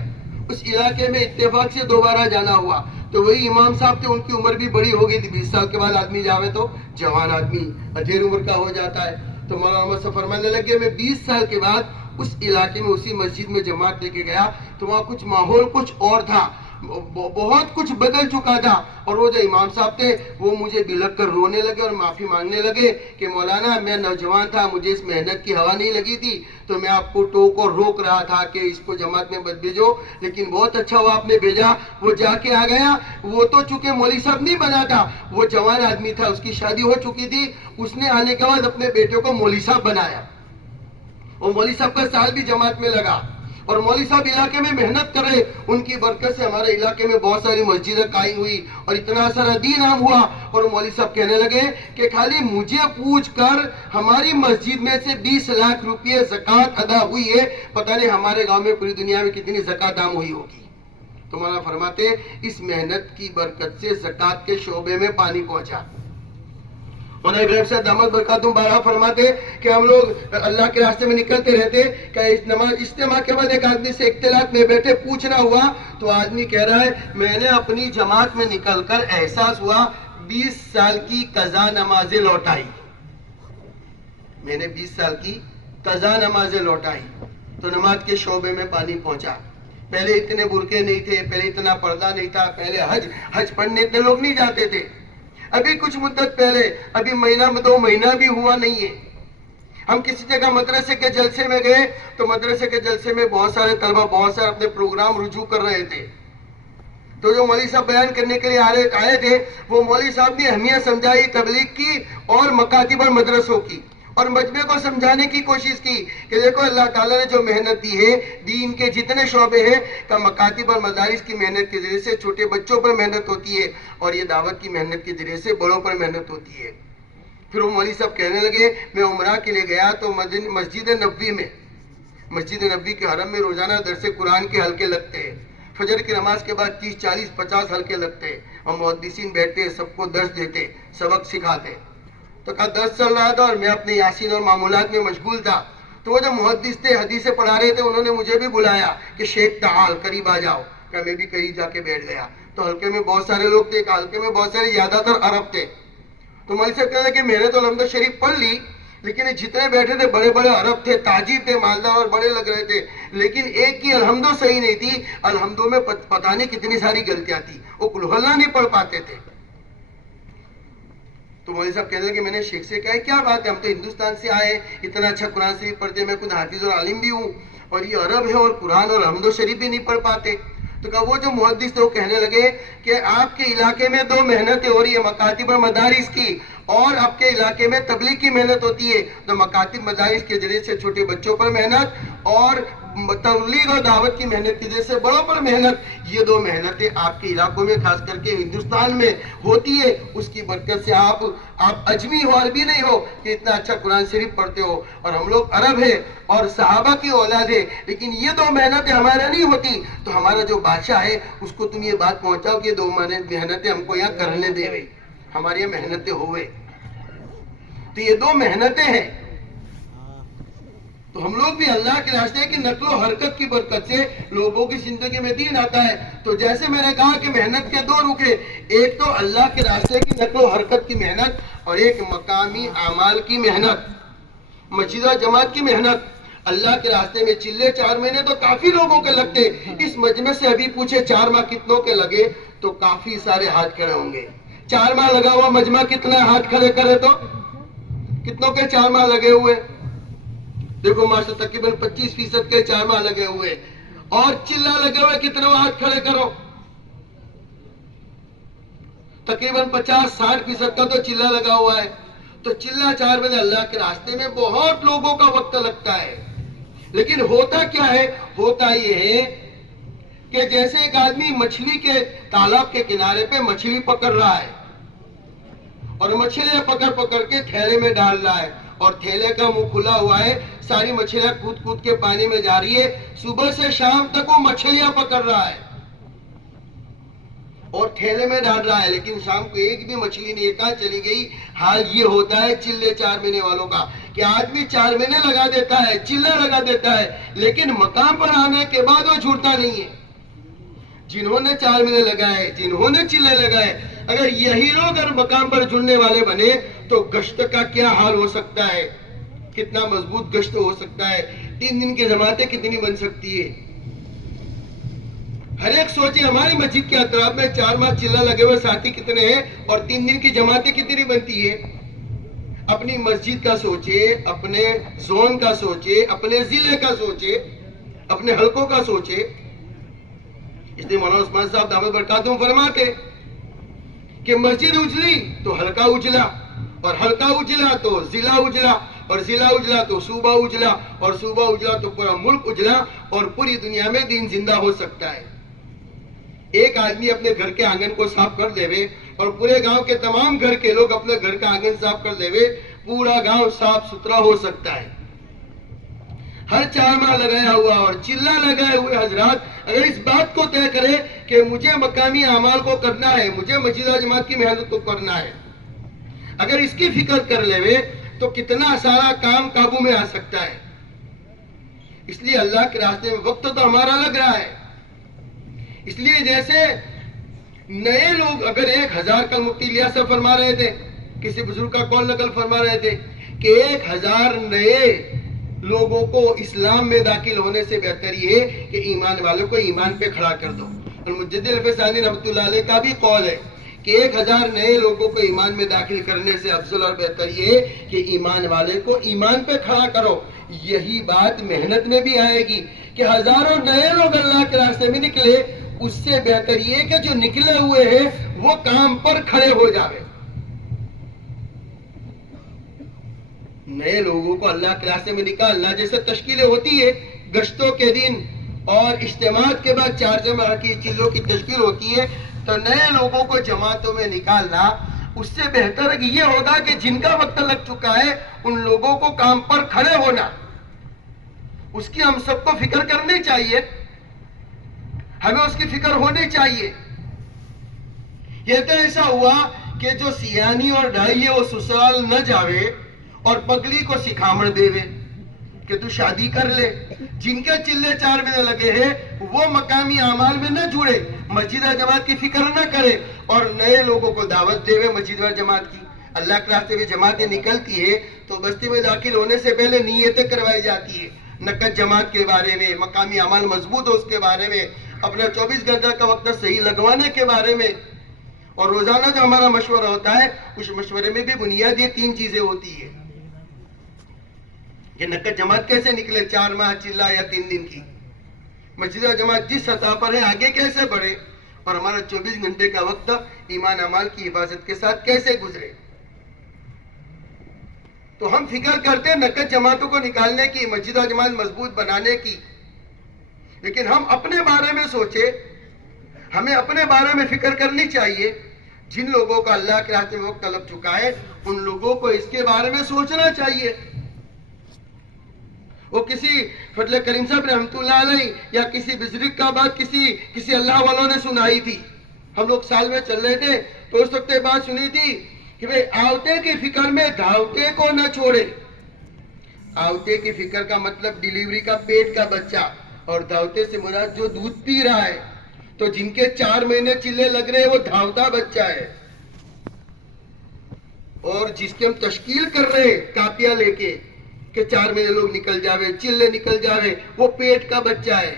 اس علاقے میں اتفاق سے دوبارہ جانا ہوا تو وہی امام صاحب تھے, ان کی عمر بھی بڑی ہو گئی تھی. 20 سال کے بعد آدمی جاوے تو جوان آدمی ادھیر عمر کا ہو جاتا ہے. تو مولانا محمد صاحب فرمانے لگے میں 20 سال کے بعد اس علاقے میں اسی مسجد میں جماعت لے کے گیا تو وہاں کچھ ماحول کچھ اور تھا, بہت کچھ بدل چکا تھا. اور وہ جو امام صاحب تھے وہ مجھے بلک کر رونے لگے اور معافی مانگنے لگے کہ مولانا میں نوجوان تھا, مجھے اس محنت کی ہوا نہیں لگی تھی, تو میں آپ کو ٹوک اور روک رہا تھا کہ اس کو جماعت میں مت بھیجو, لیکن بہت اچھا ہوا آپ نے بھیجا. وہ جا کے آ گیا. وہ تو چونکہ مولوی صاحب نہیں بنا تھا, وہ جوان آدمی تھا, اس کی شادی ہو چکی تھی. اس نے آنے کے بعد اپنے بیٹے کو مولوی صاحب بنایا اور مولوی صاحب کا سال بھی جماعت میں لگا. اور مولوی صاحب علاقے میں محنت کر رہے, ان کی برکت سے ہمارے علاقے میں بہت ساری مسجدیں قائم ہوئی اور اتنا سارا دین عام ہوا. اور مولوی صاحب کہنے لگے کہ خالی مجھے پوچھ کر ہماری مسجد میں سے 20 لاکھ روپے زکوٰۃ ادا ہوئی ہے, پتہ نہیں ہمارے گاؤں میں پوری دنیا میں کتنی زکوٰۃ عام ہوئی ہوگی. تو مولانا فرماتے اس محنت کی برکت سے زکوٰۃ کے شعبے میں پانی پہنچا. مولانا ابراہیم صاحب دامت برکاتہم بارہا فرماتے کہ ہم لوگ اللہ کے راستے میں نکلتے رہتے کہ اجتماع کے بعد ایک آدمی سے اختلاط میں بیٹھے پوچھنا ہوا تو آدمی کہہ رہا ہے میں نے اپنی جماعت میں نکل کر احساس ہوا 20 سال کی قضا نمازیں لوٹائی. میں نے 20 سال کی قضا نمازیں لوٹائی تو نماز کے شعبے میں پانی پہنچا. پہلے اتنے برقعے نہیں تھے, پہلے اتنا پردہ نہیں تھا, پہلے حج پڑھنے اتنے لوگ نہیں جاتے تھے. ابھی کچھ مدت پہلے, ابھی مہینہ میں 2 مہینہ بھی ہوا نہیں ہے, ہم کسی جگہ مدرسے کے جلسے میں گئے تو مدرسے کے جلسے میں بہت سارے طلبہ بہت سارے اپنے پروگرام رجوع کر رہے تھے. تو جو مولوی صاحب بیان کرنے کے لیے آئے تھے وہ مولوی صاحب نے اہمیت سمجھائی تبلیغ کی اور مکاتب اور مدرسوں کی, اور مجمع کو سمجھانے کی کوشش کی کہ دیکھو اللہ تعالیٰ نے جو محنت دی ہے دین کے جتنے شعبے ہیں کہ مکاتب اور مدارس کی محنت کے ذریعے سے چھوٹے بچوں پر محنت ہوتی ہے اور یہ دعوت کی محنت کے ذریعے سے بڑوں پر محنت ہوتی ہے. پھر وہ مولوی صاحب کہنے لگے میں عمرہ کے لیے گیا تو مسجد نبوی کے حرم میں روزانہ درس قرآن کے حلقے لگتے ہیں. فجر کی نماز کے بعد 30, 40, 50 حلقے لگتے ہیں اور محدثین بیٹھتے سب کو درس دیتے, سبق سکھاتے. تو کہا درس چل رہا تھا اور میں اپنے یاسین اور معمولات میں مشغول تھا. تو وہ جو محدث تھے حدیثیں پڑھا رہے تھے انہوں نے مجھے بھی بلایا کہ شیخ تعال قریب آ جاؤ. کہ میں بھی قریب جا کے بیٹھ گیا. تو حلقے میں بہت سارے لوگ تھے, حلقے میں بہت سارے زیادہ تر عرب تھے. تو مولوی صاحب کہتے ہیں کہ میں نے تو الحمد شریف پڑھ لی, لیکن جتنے بیٹھے تھے بڑے بڑے عرب تھے, تاجر تھے, مالدار اور بڑے لگ رہے تھے, لیکن ایک کی الحمدو صحیح نہیں تھی. الحمدو میں پتہ نہیں کتنی ساری غلطیاں تھی, وہ قل ہو اللہ نہیں پڑھ پاتے تھے. تو مولوی صاحب کہتے ہیں کہ میں نے شیخ سے کہا کیا بات ہے, ہم تو ہندوستان سے آئے, اتنا اچھا قرآن شریف پڑھتے ہیں, میں خود حافظ اور عالم بھی ہوں, اور یہ عرب ہے اور قرآن اور حمد و شریف بھی نہیں پڑھ پاتے. تو کہا وہ جو محدث تھے وہ کہنے لگے کہ آپ کے علاقے میں 2 محنتیں ہو رہی ہے, مکاتب اور مدارس کی, اور آپ کے علاقے میں تبلیغ کی محنت ہوتی ہے. تو مکاتب مدارس کے ذریعے سے چھوٹے بچوں پر محنت اور تبلیغ اور دعوت کی محنت کی ذریعے سے بڑوں پر محنت, یہ 2 محنتیں آپ کے علاقوں میں خاص کر کے ہندوستان میں ہوتی ہے. اس کی برکت سے آپ اجمی ہو, عربی نہیں ہو کہ اتنا اچھا قرآن شریف پڑھتے ہو. اور ہم لوگ عرب ہیں اور صحابہ کی اولاد ہے, لیکن یہ 2 محنتیں ہمارا نہیں ہوتی. تو ہمارا جو بادشاہ ہے اس کو تم یہ بات پہنچاؤ کہ 2 محنتیں ہم کو یہاں کرنے دے, ہماری یہ محنتیں ہوئے. تو یہ 2 محنتیں ہیں. تو ہم لوگ بھی اللہ کے راستے کی نقل و حرکت کی برکت سے لوگوں کی زندگی میں دین آتا ہے. تو جیسے میں نے کہا کہ محنت کے 2 رخ ہیں, ایک تو اللہ کے راستے کی نقل و حرکت کی محنت, اور ایک مقامی اعمال کی محنت, مسجد و جماعت کی محنت. اللہ کے راستے میں چلے 4 مہینے تو کافی لوگوں کے لگتے. اس مجمع سے ابھی پوچھے 4 ماہ کتنوں کے لگے تو کافی سارے ہاتھ کھڑے ہوں گے. 4 ماہ لگا ہوا مجمع کتنا ہاتھ کھڑے کرے تو کتنوں کے 4 ماہ لگے ہوئے؟ دیکھو ماشاء تقریباً 25% کے 4 ماہ لگے ہوئے. اور چلہ لگے ہوئے کتنے ہاتھ کھڑے کرو, تقریباً 50-60% کا تو چلہ لگا ہوا ہے. تو چلہ 4 مہینے اللہ کے راستے میں بہت لوگوں کا وقت لگتا ہے. لیکن ہوتا کیا ہے, ہوتا یہ ہے کہ جیسے ایک آدمی مچھلی کے تالاب کے کنارے پہ مچھلی پکڑ رہا ہے, اور مچھلیاں پکڑ پکڑ کے تھیلے میں ڈال رہا ہے, اور تھیلے کا منہ کھلا ہوا ہے, ساری مچھلیاں کود کود کے پانی میں جا رہی ہے. صبح سے شام تک وہ مچھلیاں پکڑ رہا ہے اور تھیلے میں ڈال رہا ہے, لیکن شام کو ایک بھی مچھلی نہیں, کہاں چلی گئی. حال یہ ہوتا ہے چلے 4 مہینے والوں کا کہ آدمی 4 مہینے لگا دیتا ہے, چلہ لگا دیتا ہے, لیکن مقام پر آنے کے بعد وہ چھوٹتا نہیں ہے. جنہوں نے 4 مہینے لگائے, جنہوں نے چلے لگائے, اگر یہی لوگ اگر مقام پر جڑنے والے بنے تو گشت کا کیا حال ہو سکتا ہے, کتنا مضبوط گشت ہو سکتا ہے. 3 دن کی جماعتیں کتنی بن سکتی ہے. ہر ایک سوچے ہماری مسجد کے اطراف میں 4 ماہ چلہ لگے ہوئے ساتھی کتنے ہیں, اور 3 دن کی جماعتیں کتنی بنتی ہے. اپنی مسجد کا سوچے, اپنے زون کا سوچے, اپنے ضلع کا سوچے, اپنے حلقوں کا سوچے. اس لیے مولانا عثمان صاحب دامت برکاتہم فرماتے کہ مسجد اجلی تو حلقہ اجلا, اور حلقہ اجلا تو ضلع اجلا, اور ضلع اجلا تو صوبہ اجلا, اور صوبہ اجلا تو پورا ملک اجلا, اور پوری دنیا میں دین زندہ ہو سکتا ہے. ایک آدمی اپنے گھر کے آنگن کو صاف کر دے وے, اور پورے گاؤں کے تمام گھر کے لوگ اپنے گھر کا آنگن صاف کر دے وے, پورا گاؤں صاف ستھرا ہو سکتا ہے. ہر 4 ماہ لگایا ہوا اور چلہ لگائے ہوئے حضرات اگر اس بات کو طے کرے کہ مجھے مقامی اعمال کو کرنا ہے, مجھے مسجد و جماعت کی محنت کو کرنا ہے, اگر اس کی فکر کر لے تو کتنا سارا کام قابو میں آ سکتا ہے. اس لیے اللہ کے راستے میں وقت تو ہمارا لگ رہا ہے. اس لیے جیسے نئے لوگ اگر 1000 کا مفتی الیاس صاحب فرما رہے تھے, کسی بزرگ کا قول نقل فرما رہے تھے کہ 1000 نئے لوگوں کو اسلام میں داخل ہونے سے بہتر یہ ہے کہ ایمان والوں کو ایمان پہ کھڑا کر دو. اور مجدد الفسانی رحمۃ اللہ علیہ کا بھی قول ہے کہ 1000 نئے لوگوں کو ایمان میں داخل کرنے سے افضل اور بہتر یہ ہے کہ ایمان والے کو ایمان پہ کھڑا کرو. یہی بات محنت میں بھی آئے گی کہ ہزاروں نئے لوگ اللہ کے راستے میں نکلے, اس سے بہتر یہ کہ جو نکلے ہوئے ہیں وہ کام پر کھڑے ہو جاوے. نئے لوگوں کو اللہ کے راستے میں نکالنا, جیسے تشکیلیں ہوتی ہے گشتوں کے دن اور اجتماعات کے بعد 4 جماعت کی چیزوں کی تشکیل ہوتی ہے, تو نئے لوگوں کو جماعتوں میں نکالنا اس سے بہتر یہ ہوگا کہ جن کا وقت لگ چکا ہے ان لوگوں کو کام پر کھڑے ہونا, اس کی ہم سب کو فکر کرنی چاہیے, ہمیں اس کی فکر ہونی چاہیے. یہ تو ایسا ہوا کہ جو سیانی اور ڈھائی ہے وہ سسرال نہ جاوے اور پگلی کو سکھامڑ دے وے. کہ تو شادی کر لے. جن کے چلے 4 مہینے لگے ہیں وہ مقامی اعمال میں نہ جڑے, مسجد و جماعت کی فکر نہ کرے, اور نئے لوگوں کو دعوت دے مسجد و جماعت کی. اللہ کے راستے میں جماعتیں نکلتی ہے تو بستی میں داخل ہونے سے پہلے نیتیں کروائی جاتی ہے, نقد جماعت کے بارے میں, مقامی اعمال مضبوط ہو اس کے بارے میں, اپنا 24 گھنٹہ کا وقت صحیح لگوانے کے بارے میں. اور روزانہ جو ہمارا مشورہ ہوتا ہے اس مشورے میں بھی بنیاد یہ 3 چیزیں ہوتی ہے کہ نقد جماعت کیسے نکلے 4 ماہ چلا یا 3 دن کی, مسجد و جماعت جس سطح پر ہے آگے کیسے بڑھے, اور ہمارا 24 گھنٹے کا وقت ایمان اعمال کی حفاظت کے ساتھ کیسے گزرے. تو ہم فکر کرتے ہیں نقد جماعتوں کو نکالنے کی, مسجد و جماعت مضبوط بنانے کی, لیکن ہم اپنے بارے میں سوچے, ہمیں اپنے بارے میں فکر کرنی چاہیے. جن لوگوں کا اللہ کے راستے میں وقت لگ چکا ہے ان لوگوں کو اس کے بارے میں سوچنا چاہیے. وہ کسی فضل کریم صاحب رحمۃ اللہ علیہ یا کسی بزرگ کا بات کسی اللہ والوں نے سنائی تھی. ہم لوگ سال میں چل رہے تھے تو اس وقت یہ بات سنی تھی کہ بھئی آوتے کی فکر میں دھاوتے کو نہ چھوڑے. آوتے کی فکر کا مطلب ڈیلیوری کا پیٹ کا بچہ, اور دھاوتے سے مراد جو دودھ پی رہا ہے. تو جن کے 4 مہینے چلے لگ رہے ہیں وہ دھاوتا بچہ ہے, اور جس کے ہم تشکیل کر رہے ہیں کاپیاں لے کے کہ 4 مہینے لوگ نکل جاوے, چلے نکل جاوے, وہ پیٹ کا بچہ ہے.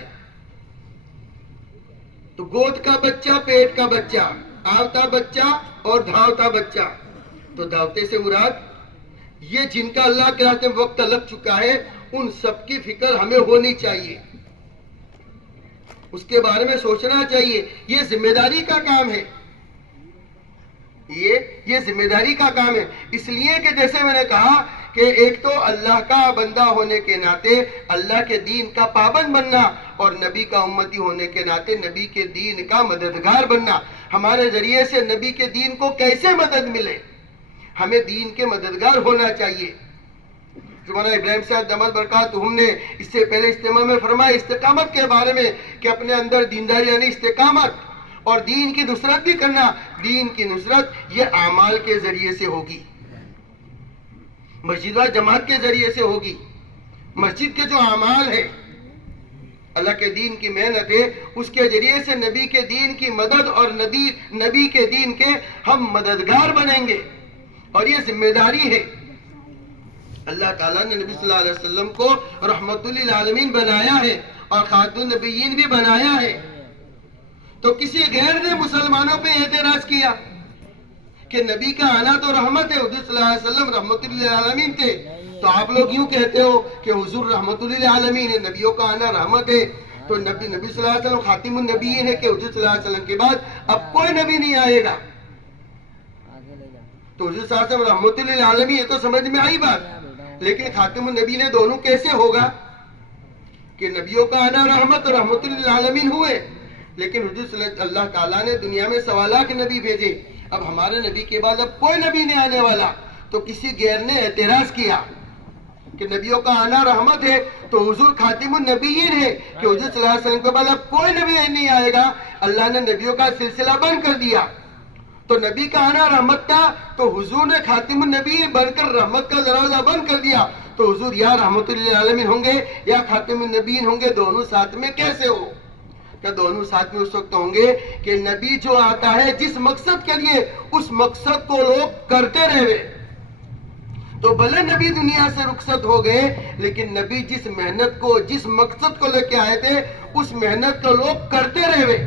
تو گود کا بچہ, پیٹ کا بچہ, آوتا بچہ اور دھاوتا بچہ. تو دھاوتے سے مراد یہ جن کا اللہ کے راستے میں وقت لگ چکا ہے ان سب کی فکر ہمیں ہونی چاہیے, اس کے بارے میں سوچنا چاہیے. یہ ذمہ داری کا کام ہے, یہ ذمہ داری کا کام ہے. اس لیے کہ جیسے میں نے کہا کہ ایک تو اللہ کا بندہ ہونے کے ناطے اللہ کے دین کا پابند بننا, اور نبی کا امتی ہونے کے ناطے نبی کے دین کا مددگار بننا. ہمارے ذریعے سے نبی کے دین کو کیسے مدد ملے, ہمیں دین کے مددگار ہونا چاہیے. مولانا ابراہیم صاحب دامت برکاتہم نے اس سے پہلے اجتماع میں فرمایا استقامت کے بارے میں کہ اپنے اندر دینداری یعنی استقامت, اور دین کی نصرت بھی کرنا. دین کی نصرت یہ اعمال کے ذریعے سے ہوگی, مسجد و جماعت کے ذریعے سے ہوگی. مسجد کے جو اعمال ہے, اللہ کے دین کی محنت ہے, اس کے ذریعے سے نبی کے دین کی مدد اور نبی کے دین کے ہم مددگار بنیں گے. اور یہ ذمہ داری ہے. اللہ تعالیٰ نے نبی صلی اللہ علیہ وسلم کو رحمت للعالمین بنایا ہے اور خاتم النبیین بھی بنایا ہے. تو کسی غیر نے مسلمانوں پہ اعتراض کیا کہ نبی کا آنا تو رحمت ہے, حضور صلی اللہ علیہ وسلم رحمت للعالمین تھے, تو آپ لوگ یوں کہتے ہو کہ حضور رحمت للعالمین ہے, نبیوں کا آنا رحمت ہے. تو نبی صلی اللہ علیہ وسلم خاتم النبیین ہے کہ حضور صلی اللہ علیہ وسلم کے بعد اب کوئی نبی نہیں آئے گا. تو حضور صلی اللہ علیہ وسلم رحمت للعالمین یہ تو سمجھ میں آئی بات, لیکن خاتم النبی نے دونوں کیسے ہوگا کہ نبیوں کا آنا رحمت اور رحمت للعالمین ہوئے, لیکن حضور صلی اللہ تعالیٰ نے دنیا میں 1.25 لاکھ نبی بھیجے. اب ہمارے نبی کے بعد اب کوئی نبی نہیں آنے والا. تو کسی غیر نے اعتراض کیا کہ نبیوں کا آنا رحمت ہے تو حضور خاتم النبیین ہے کہ حضور صلی اللہ علیہ وسلم کے بعد اب کوئی نبی نہیں آئے گا. اللہ نے نبیوں کا سلسلہ بند کر دیا. تو نبی کا آنا رحمت تھا تو حضور نے خاتم النبی بن کر رحمت کا دروازہ بند کر دیا. تو حضور یا رحمت للعالمین ہوں گے یا خاتم النبیین ہوں گے, دونوں ساتھ میں کیسے ہو؟ کہ دونوں ساتھ میں اس وقت ہوں گے کہ نبی جو آتا ہے جس مقصد کے لیے اس مقصد کو لوگ کرتے رہے. تو بھلے نبی دنیا سے رخصت ہو گئے لیکن نبی جس محنت کو جس مقصد کو لے کے آئے تھے اس محنت کو لوگ کرتے رہے.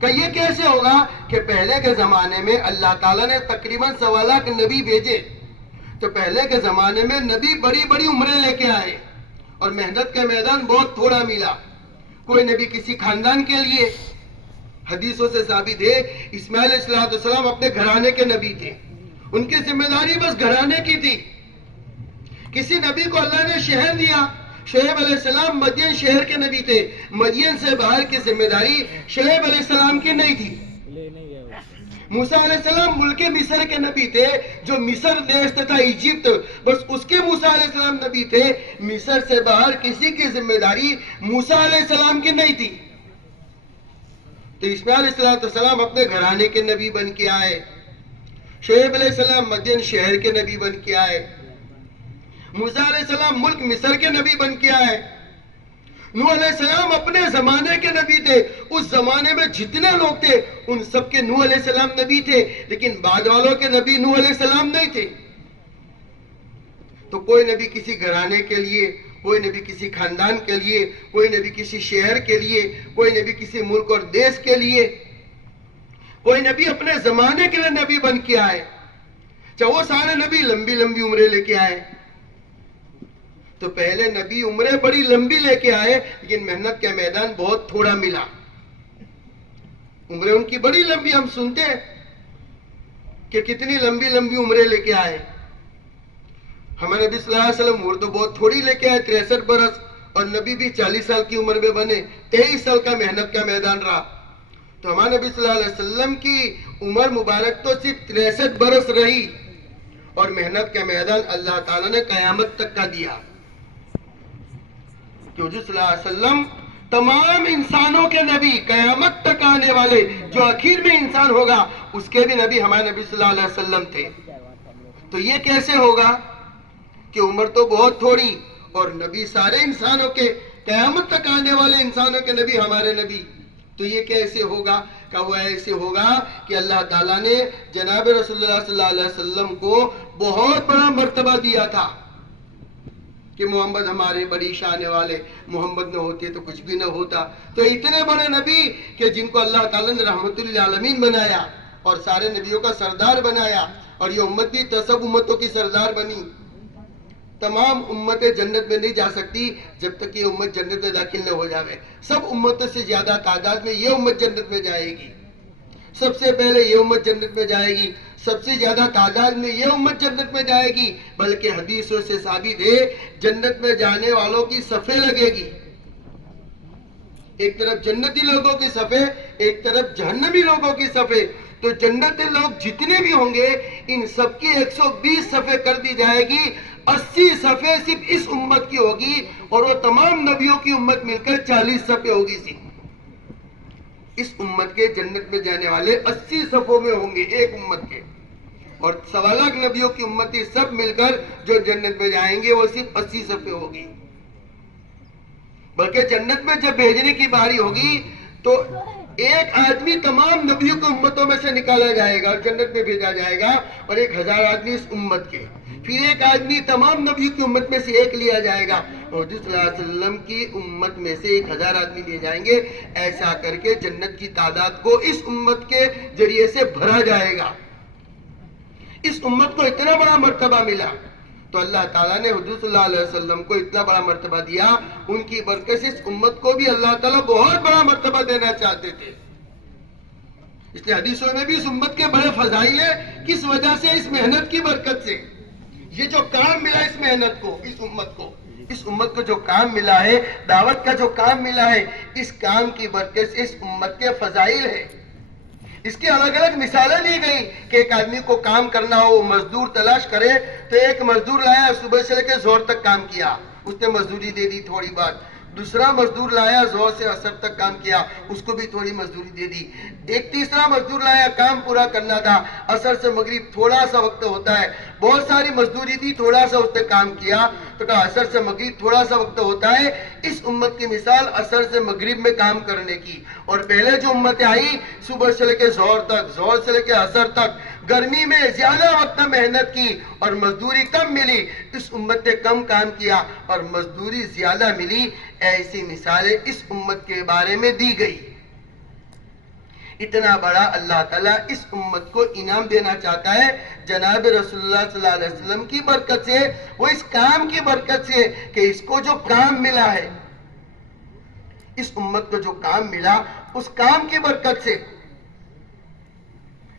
کہ یہ کیسے ہوگا کہ پہلے کے زمانے میں اللہ تعالیٰ نے تقریباً 1.25 لاکھ نبی بھیجے. تو پہلے کے زمانے میں نبی بڑی بڑی عمریں لے کے آئے اور محنت کا میدان بہت تھوڑا ملا. کوئی نبی کسی خاندان کے لیے, حدیثوں سے ثابت ہے اسماعیل علیہ السلام اپنے گھرانے کے نبی تھے, ان کی ذمہ داری بس گھرانے کی تھی. کسی نبی کو اللہ نے شہر دیا, شعیب علیہ السلام مدین شہر کے نبی تھے, مدین سے باہر کی ذمہ داری شعیب علیہ السلام کی نہیں تھی. موسیٰ علیہ السلام ملک مصر کے نبی تھے, جو مصر دیش تھا ایجپت, بس اس کے موسیٰ علیہ السلام نبی تھے. مصر سے باہر کسی کی ذمہ داری موسیٰ علیہ السلام کی نہیں تھی. تو اسماعیل علیہ السلام اپنے گھرانے کے نبی بن کے آئے, شعیب علیہ السلام مدین شہر کے نبی بن کے آئے. موسیٰ علیہ السلام ملک مصر کے نبی بن کے آئے. نوح علیہ السلام اپنے زمانے کے نبی تھے. اس زمانے میں جتنے لوگ تھے ان سب کے نوح علیہ السلام نبی تھے, لیکن بعد والوں کے نبی نوح علیہ السلام نہیں تھے. تو کوئی نبی کسی گھرانے کے لیے, کوئی نبی کسی خاندان کے لیے, کوئی نبی کسی شہر کے لیے, کوئی نبی کسی ملک اور دیش کے لیے, کوئی نبی اپنے زمانے کے لیے نبی بن کے آئے. چاہے وہ سارے نبی لمبی لمبی عمریں لے کے آئے. تو پہلے نبی عمریں بڑی لمبی لے کے آئے, لیکن محنت کا میدان بہت تھوڑا ملا. عمریں ان کی بڑی لمبی, ہم سنتے ہیں کہ کتنی لمبی لمبی عمریں لے کے آئے. ہمارے نبی صلی اللہ علیہ وسلم عمر تو بہت تھوڑی لے کے آئے, 63 برس, اور نبی بھی 40 سال کی عمر میں بنے, 23 سال کا محنت کا میدان رہا. تو ہمارے نبی صلی اللہ علیہ وسلم کی عمر مبارک تو صرف 63 برس رہی, اور محنت کا میدان اللہ تعالیٰ نے قیامت تک کا دیا. کہ حضور صلی اللہ علیہ وسلم تمام انسانوں کے نبی, قیامت تک آنے والے جو آخر میں انسان ہوگا اس کے بھی نبی ہمارے نبی صلی اللہ علیہ وسلم تھے. تو یہ کیسے ہوگا کہ عمر تو بہت تھوڑی اور نبی سارے انسانوں کے, قیامت تک آنے والے انسانوں کے نبی ہمارے نبی؟ تو یہ کیسے ہوگا؟ کہ وہ ایسے ہوگا کہ اللہ تعالیٰ نے جناب رسول اللہ صلی اللہ علیہ وسلم کو بہت بڑا مرتبہ دیا تھا کہ محمد ہمارے بڑی شان والے, محمد نہ ہوتے تو کچھ بھی نہ ہوتا. تو اتنے بڑے نبی کہ جن کو اللہ تعالیٰ نے رحمت للعالمین بنایا اور سارے نبیوں کا سردار بنایا, اور یہ امت بھی سب امتوں کی سردار بنی. تمام امتیں جنت میں نہیں جا سکتی جب تک یہ امت جنت میں داخل نہ ہو جاوے. سب امتوں سے زیادہ تعداد میں یہ امت جنت میں جائے گی. سب سے پہلے یہ امت جنت میں جائے گی, سب سے زیادہ تعداد میں یہ امت جنت میں جائے گی. بلکہ حدیثوں سے ثابت ہے جنت میں جانے والوں کی صفیں لگے گی. ایک طرف جنتی لوگوں کی صفیں, ایک طرف جہنمی لوگوں کی صفیں. تو جنتی لوگ جتنے بھی ہوں گے ان سب کی 120 صفیں کر دی جائے گی. 80 صفیں صرف اس امت کی ہوگی, اور وہ تمام نبیوں کی امت مل کر 40 صفیں ہوگی. صرف اس امت کے جنت میں جانے والے 80 صفوں میں ہوں گے ایک امت کے, اور 1.25 لاکھ نبیوں کی امتی سب مل کر جو جنت میں جائیں گے وہ صرف 80 صفیں ہوگی. بلکہ جنت میں جب بھیجنے کی باری ہوگی تو ایک آدمی تمام نبیوں کی امتوں میں سے نکالا جائے گا اور جنت میں بھیجا جائے گا, اور 1000 آدمی اس امت کے, پھر ایک آدمی تمام نبیوں کی امت میں سے ایک لیا جائے گا, اور حضور صلی اللہ علیہ وسلم کی امت میں سے 1000 آدمی لیے جائیں گے. ایسا کر کے جنت کی تعداد کو اس امت کے ذریعے سے بھرا جائے گا. اس امت کو اتنا بڑا مرتبہ ملا, تو اللہ تعالیٰ نے حضور صلی اللہ علیہ وسلم کو اتنا بڑا مرتبہ دیا. ان کی برکت سے اس امت کو بھی اللہ تعالیٰ بہت بڑا مرتبہ دینا چاہتے تھے. اس لیے حدیثوں میں بھی اس امت کے بڑے فضائل ہیں. کس وجہ سے؟ اس محنت کی برکت سے. یہ جو کام ملا اس محنت کو, اس امت کو جو کام ملا ہے, دعوت کا جو کام ملا ہے, اس کام کی برکت سے اس امت کے فضائل ہے. اس کی الگ الگ مثالیں لی گئی کہ ایک آدمی کو کام کرنا ہو, مزدور تلاش کرے, تو ایک مزدور لایا, صبح سے لے کے زور تک کام کیا, اس نے مزدوری دے دی تھوڑی بات. دوسرا مزدور لایا, زور سے عصر تک کام کیا, اس کو بھی تھوڑی مزدوری دے دی. ایک تیسرا مزدور لایا, کام پورا کرنا تھا, عصر سے مغرب تھوڑا سا وقت ہوتا ہے, بہت ساری مزدوری دی, تھوڑا سا اس نے کام کیا, تو کہا عصر سے مغرب تھوڑا سا وقت ہوتا ہے. اس امت کی مثال عصر سے مغرب میں کام کرنے کی. اور پہلے جو امتیں آئی صبح سے لے کے زور تک, زور سے لے کے عصر تک, گرمی میں زیادہ وقت محنت کی اور مزدوری کم ملی. اس امت نے کم کام کیا اور مزدوری زیادہ ملی. ایسی مثالیں اس امت کے بارے میں دی گئی. اتنا بڑا اللہ تعالیٰ اس امت کو انعام دینا چاہتا ہے جناب رسول اللہ صلی اللہ علیہ وسلم کی برکت سے, وہ اس کام کی برکت سے کہ اس کو جو کام ملا ہے, اس امت کو جو کام ملا اس کام کی برکت سے.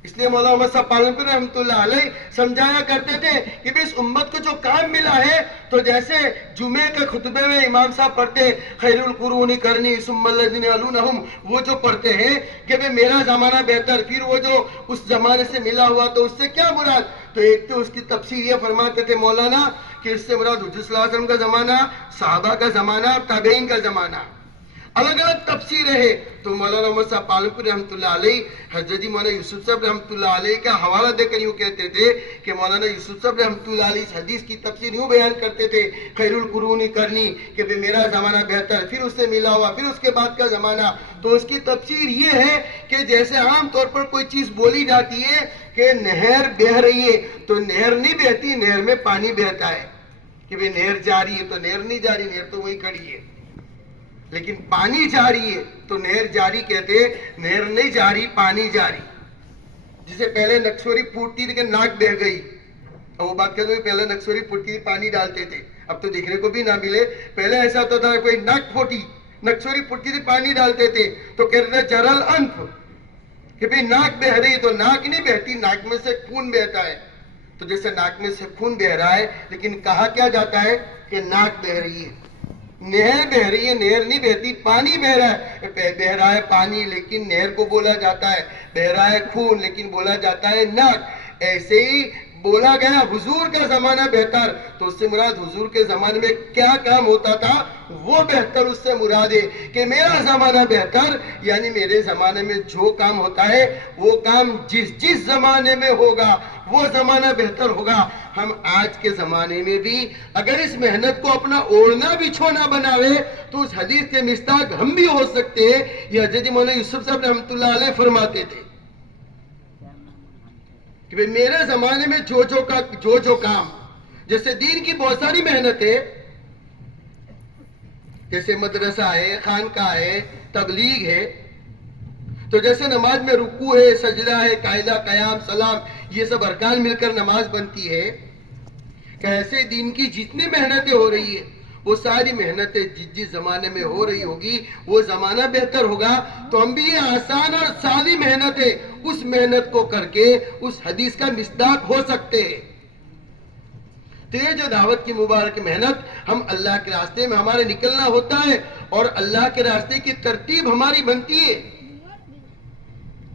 اس لیے مولانا محمد صاحب پالنپور رحمۃ اللہ علیہ سمجھایا کرتے تھے کہ اس امت کو جو کام ملا ہے, تو جیسے جمعے کے خطبے میں امام صاحب پڑھتے خیر القرون قرنی ثم الذین یلونہم, وہ جو پڑھتے ہیں کہ میرا زمانہ بہتر, پھر وہ جو اس زمانے سے ملا ہوا, تو اس سے کیا مراد؟ تو ایک تو اس کی تفسیر یہ فرماتے تھے مولانا کہ اس سے مراد حضور صلی اللہ علیہ وسلم کا زمانہ, صحابہ کا زمانہ, تابعین کا زمانہ. الگ الگ تفسیریں ہیں. تو مولانا محمد صاحب پالنپور رحمۃ اللہ علیہ حضرت مولانا یوسف صاحب رحمۃ اللہ علیہ کا حوالہ دے کر یوں کہتے تھے کہ مولانا یوسف صاحب رحمۃ اللہ علیہ اس حدیث کی تفسیر یوں بیان کرتے تھے خیر القرون کرنی کہ میرا زمانہ بہتر، پھر اس سے ملا ہوا، پھر اس کے بعد کا زمانہ. تو اس کی تفسیر یہ ہے کہ جیسے عام طور پر کوئی چیز بولی جاتی ہے کہ نہر بہہ رہی ہے، تو نہر نہیں بہتی، نہر میں پانی بہتا ہے. کہ بھئی نہر جاری ہے تو نہر نہیں جاری، نہر تو وہی کھڑی ہے. لیکن پانی جاری ہے تو نہر جاری کہتے، نہر نہیں جاری، پانی جاری. جسے پہلے نکسوری پھوٹتی تھی کہ ناک بہ گئی، اور وہ بات کہتے ہیں پہلے نکسوری پھوٹتی تھی پانی ڈالتے تھے، اب تو دیکھنے کو بھی نہ ملے. پہلے ایسا ہوتا تھا کوئی ناک پھوٹی، نکسوری پھوٹتی تھی پانی ڈالتے تھے تو کہتے تھے جرل انف، کہ بھئی ناک بہ رہی. تو ناک نہیں بہتی، ناک میں سے خون بہتا ہے. تو جیسے ناک میں سے خون بہ رہا ہے، لیکن کہا کیا جاتا ہے کہ ناک بہ رہی ہے. نہر بہ رہی ہے، نہر نہیں بہتی، پانی بہ رہا ہے. بہ رہا ہے پانی لیکن نہر کو بولا جاتا ہے، بہ رہا ہے خون لیکن بولا جاتا ہے ناک. ایسے ہی بولا گیا حضور کا زمانہ بہتر، تو اس سے مراد حضور کے زمانے میں کیا کام ہوتا تھا وہ بہتر اس سے مراد ہے. کہ میرا زمانہ بہتر یعنی میرے زمانے میں جو کام ہوتا ہے وہ کام جس زمانے میں ہوگا وہ زمانہ بہتر ہوگا. ہم آج کے زمانے میں بھی اگر اس محنت کو اپنا اوڑھنا بچھونا بناوے تو اس حدیث کے مصداق ہم بھی ہو سکتے ہیں. یہ حضرت مولانا یوسف صاحب رحمۃ اللہ علیہ فرماتے تھے کہ میرے زمانے میں جو کام، جیسے دین کی بہت ساری محنت ہے، جیسے مدرسہ ہے، خانقاہ ہے، تبلیغ ہے. تو جیسے نماز میں رکوع ہے، سجدہ ہے، قاعدہ، قیام، سلام، یہ سب ارکان مل کر نماز بنتی ہے. کہ ایسے دین کی جتنی محنتیں ہو رہی ہے وہ ساری محنتیں جس زمانے میں ہو رہی ہوگی وہ زمانہ بہتر ہوگا. تو ہم بھی یہ آسان اور سادی محنت ہے اس محنت کو کر کے اس حدیث کا مصداق ہو سکتے ہیں. تو یہ جو دعوت کی مبارک محنت، ہم اللہ کے راستے میں ہمارے نکلنا ہوتا ہے اور اللہ کے راستے کی ترتیب ہماری بنتی ہے.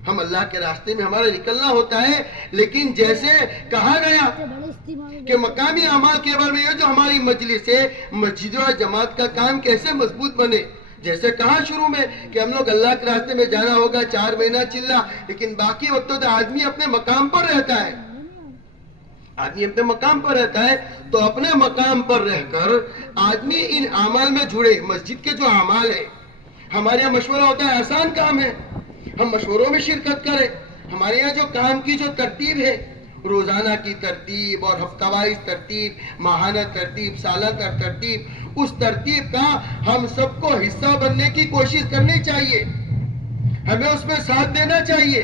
ہم اللہ کے راستے میں ہمارا نکلنا ہوتا ہے. لیکن جیسے کہا گیا کہ مقامی اعمال کے بارے میں یہ جو ہماری مجلس ہے، مسجد و جماعت کا کام کیسے مضبوط بنے. جیسے کہا شروع میں کہ ہم لوگ اللہ کے راستے میں جانا ہوگا 4 مہینہ چلا، لیکن باقی وقتوں تو آدمی اپنے مقام پر رہتا ہے. آدمی اپنے مقام پر رہتا ہے تو اپنے مقام پر رہ کر آدمی ان اعمال میں جڑے. مسجد کے جو اعمال ہیں، ہمارے یہاں مشورہ ہوتا ہے آسان کام ہے، ہم مشوروں میں شرکت کریں. ہمارے یہاں جو کام کی جو ترتیب ہے، روزانہ کی ترتیب اور ہفتہ وائز ترتیب، ماہانہ ترتیب، سالانہ ترتیب، اس ترتیب کا ہم سب کو حصہ بننے کی کوشش کرنی چاہیے، ہمیں اس میں ساتھ دینا چاہیے.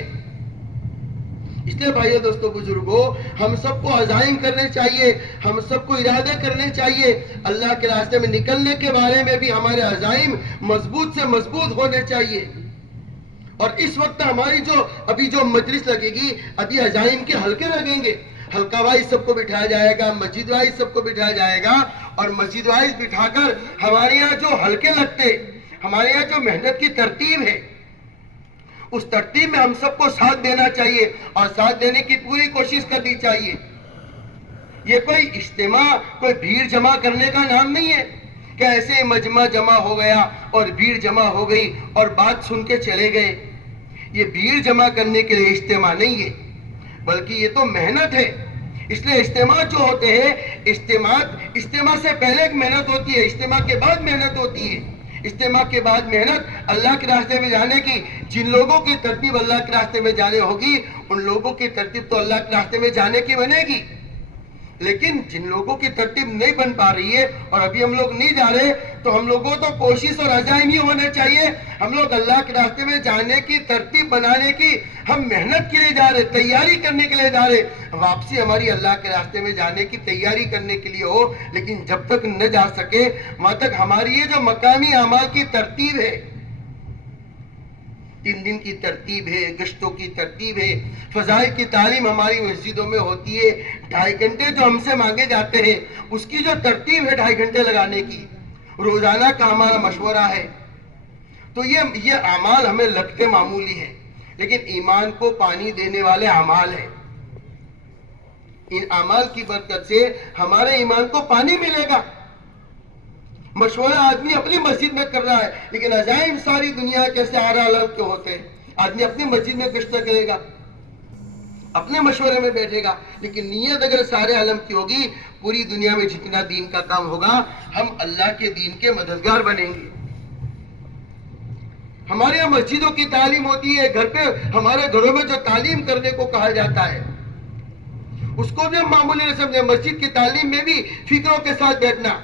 اس لیے بھائیو دوستو بزرگوں، ہم سب کو عزائم کرنے چاہیے، ہم سب کو ارادے کرنے چاہیے. اللہ کے راستے میں نکلنے کے بارے میں بھی ہمارے عزائم مضبوط سے مضبوط ہونے چاہیے. اور اس وقت ہماری ابھی جو مجلس لگے گی، ابھی عزائم کے حلقے لگیں گے. حلقہ وائز سب کو بٹھایا جائے گا، مسجد وائز سب کو بٹھایا جائے گا، اور مسجد وائز بٹھا کر ہمارے یہاں جو حلقے لگتے، ہمارے یہاں جو محنت کی ترتیب ہے، اس ترتیب میں ہم سب کو ساتھ دینا چاہیے اور ساتھ دینے کی پوری کوشش کرنی چاہیے. یہ کوئی اجتماع، کوئی بھیڑ جمع کرنے کا نام نہیں ہے کہ ایسے مجمع جمع ہو گیا اور بھیڑ جمع ہو گئی اور بات سن کے چلے گئے. یہ بھیڑ جمع کرنے کے لیے اجتماع نہیں ہے، بلکہ یہ تو محنت ہے. اس لیے اجتماع جو ہوتے ہیں، اجتماع سے پہلے ایک محنت ہوتی ہے، اجتماع کے بعد محنت ہوتی ہے. اجتماع کے بعد محنت اللہ کے راستے میں جانے کی. جن لوگوں کی ترتیب اللہ کے راستے میں جانے ہوگی، ان لوگوں کی ترتیب تو اللہ کے راستے میں جانے کی بنے گی. لیکن جن لوگوں کی ترتیب نہیں بن پا رہی ہے اور ابھی ہم لوگ نہیں جا رہے، تو ہم لوگوں تو کوشش اور عزائم ہی ہونے چاہیے. ہم لوگ اللہ کے راستے میں جانے کی ترتیب بنانے کی ہم محنت کے لیے جا رہے، تیاری کرنے کے لیے جا رہے. واپسی ہماری اللہ کے راستے میں جانے کی تیاری کرنے کے لیے ہو. لیکن جب تک نہ جا سکے وہاں تک ہماری یہ جو مقامی اعمال کی ترتیب ہے، 3 دن کی ترتیب ہے، گشتوں کی ترتیب ہے، فضائل کی تعلیم ہماری مسجدوں میں ہوتی ہے، 2.5 گھنٹے جو ہم سے مانگے جاتے ہیں اس کی جو ترتیب ہے 2.5 گھنٹے لگانے کی، روزانہ کا ہمارا مشورہ ہے. تو یہ اعمال ہمیں لگتے معمولی ہیں، لیکن ایمان کو پانی دینے والے اعمال ہیں. ان اعمال کی برکت سے ہمارے ایمان کو پانی ملے گا. مشورہ آدمی اپنی مسجد میں کر رہا ہے، لیکن عزائم ساری دنیا کے سارا عالم کے ہوتے ہیں. آدمی اپنی مسجد میں گشت کرے گا، اپنے مشورے میں بیٹھے گا، لیکن نیت اگر سارے عالم کی ہوگی، پوری دنیا میں جتنا دین کا کام ہوگا ہم اللہ کے دین کے مددگار بنیں گے. ہمارے یہاں مسجدوں کی تعلیم ہوتی ہے، گھر پہ ہمارے گھروں میں جو تعلیم کرنے کو کہا جاتا ہے اس کو بھی ہم معمولی نہ سمجھیں. مسجد کی تعلیم میں بھی فکروں کے ساتھ بیٹھنا.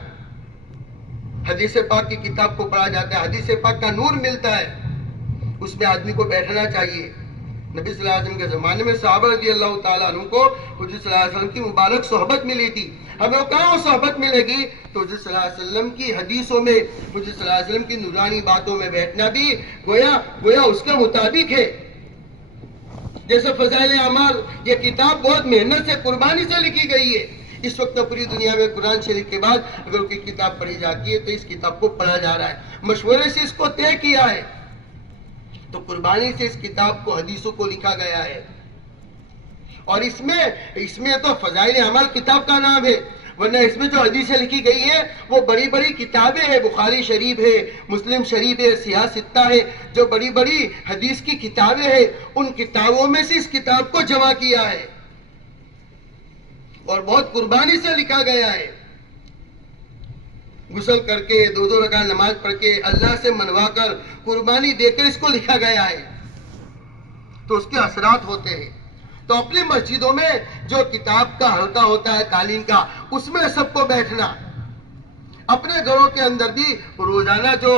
حدیث پاک کی کتاب کو پڑھا جاتا ہے، حدیث پاک کا نور ملتا ہے، اس میں آدمی کو بیٹھنا چاہیے. نبی صلی اللہ علیہ وسلم کے زمانے میں صحابہ رضی اللہ تعالیٰ عنہ کو حضور صلی اللہ علیہ وسلم کی مبارک صحبت ملی تھی. ہمیں کہاں وہ صحبت ملے گی؟ تو حضور صلی اللہ علیہ وسلم کی حدیثوں میں، حضور صلی اللہ علیہ وسلم کی نورانی باتوں میں بیٹھنا بھی گویا اس کے مطابق ہے. جیسے فضائل اعمال، یہ کتاب بہت محنت سے، قربانی سے لکھی گئی ہے. اس وقت پوری دنیا میں قرآن شریف کے بعد اگر کوئی کتاب پڑھی جاتی ہے تو اس کتاب کو پڑھا جا رہا ہے، مشورے سے اس کو طے کیا ہے. تو قربانی سے اس کتاب کو، حدیثوں کو لکھا گیا ہے. اور اس میں تو فضائل اعمال کتاب کا نام ہے، ورنہ اس میں جو حدیثیں لکھی گئی ہیں وہ بڑی بڑی کتابیں ہیں. بخاری شریف ہے، مسلم شریف ہے، سیاہ ستہ ہے، جو بڑی بڑی حدیث کی کتابیں ہیں، ان کتابوں میں سے اس کتاب کو جمع کیا ہے اور بہت قربانی سے لکھا گیا ہے. غسل کر کے 2 رکعت نماز پڑھ کے اللہ سے منوا کر قربانی دے کر اس کو لکھا گیا ہے، تو اس کے اثرات ہوتے ہیں. تو اپنی مسجدوں میں جو کتاب کا حلقہ ہوتا ہے تعلیم کا، اس میں سب کو بیٹھنا. اپنے گھروں کے اندر بھی روزانہ جو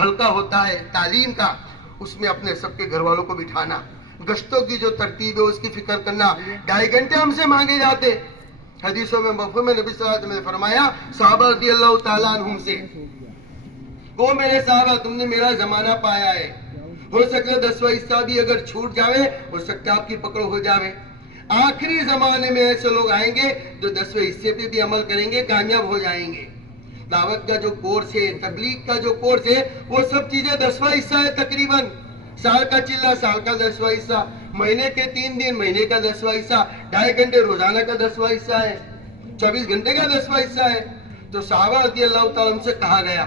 حلقہ ہوتا ہے تعلیم کا، اس میں اپنے سب کے گھر والوں کو بٹھانا. گشتوں کی جو ترتیب ہے اس کی فکر کرنا. 2.5 گھنٹے ہم سے مانگے جاتے. حدیثوں میں مفہوم نبی صلی اللہ علیہ وسلم نے فرمایا صحابہ رضی اللہ تعالیٰ عنہم سے، وہ میرے صحابہ تم نے میرا زمانہ پایا ہے، ہو سکتا ہے 10واں حصہ بھی اگر چھوٹ جاوے، ہو سکتا ہے آپ کی پکڑ ہو جاوے. آخری زمانے میں ایسے لوگ آئیں گے جو 10ویں حصے پہ بھی عمل کریں گے، کامیاب ہو جائیں گے. دعوت کا جو کورس ہے، تبلیغ کا جو کورس ہے، وہ سب چیزیں 10واں حصہ ہے. تقریباً سال کا چلہ، سال کا 10واں حصہ، مہینے کے 3 دن، مہینے کا 10واں حصہ، 2.5 گھنٹے روزانہ کا 10واں حصہ ہے، 24 گھنٹے کا 10واں حصہ ہے. تو صحابہ رضی اللہ تعالیٰ عنہ سے کہا گیا